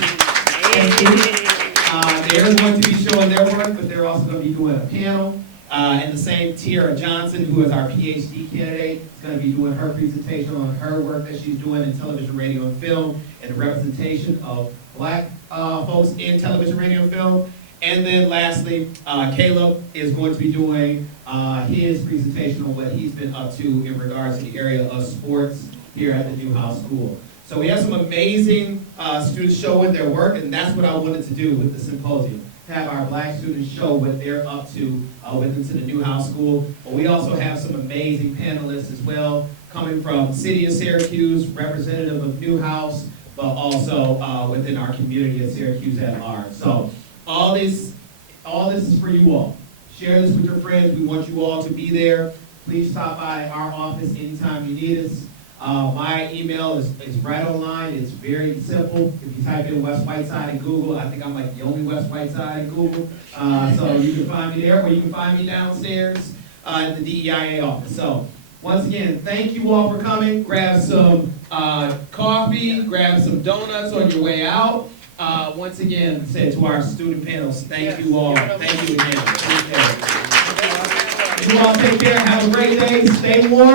They're going to be showing their work, but they're also going to be doing a panel. And the same Tiara Johnson, who is our PhD candidate, is going to be doing her presentation on her work that she's doing in television, radio, and film, and the representation of Black folks in television, radio, and film. And then lastly, Caleb is going to be doing his presentation on what he's been up to in regards to the area of sports here at the Newhouse School. So we have some amazing students showing their work, and that's what I wanted to do with the symposium. Have our Black students show what they're up to within the Newhouse School. But we also have some amazing panelists as well, coming from City of Syracuse, representative of Newhouse, but also within our community of Syracuse at large. So all this is for you all. Share this with your friends. We want you all to be there. Please stop by our office anytime you need us. My email is right online. It's very simple. If you type in West Whiteside in Google, I think I'm like the only West Whiteside in Google. So you can find me there, or you can find me downstairs at the DEIA office. So once again, thank you all for coming. Grab some coffee, grab some donuts on your way out. Once again, say to our student panels, thank you all. Thank you again. You all take care. Have a great day. Stay warm.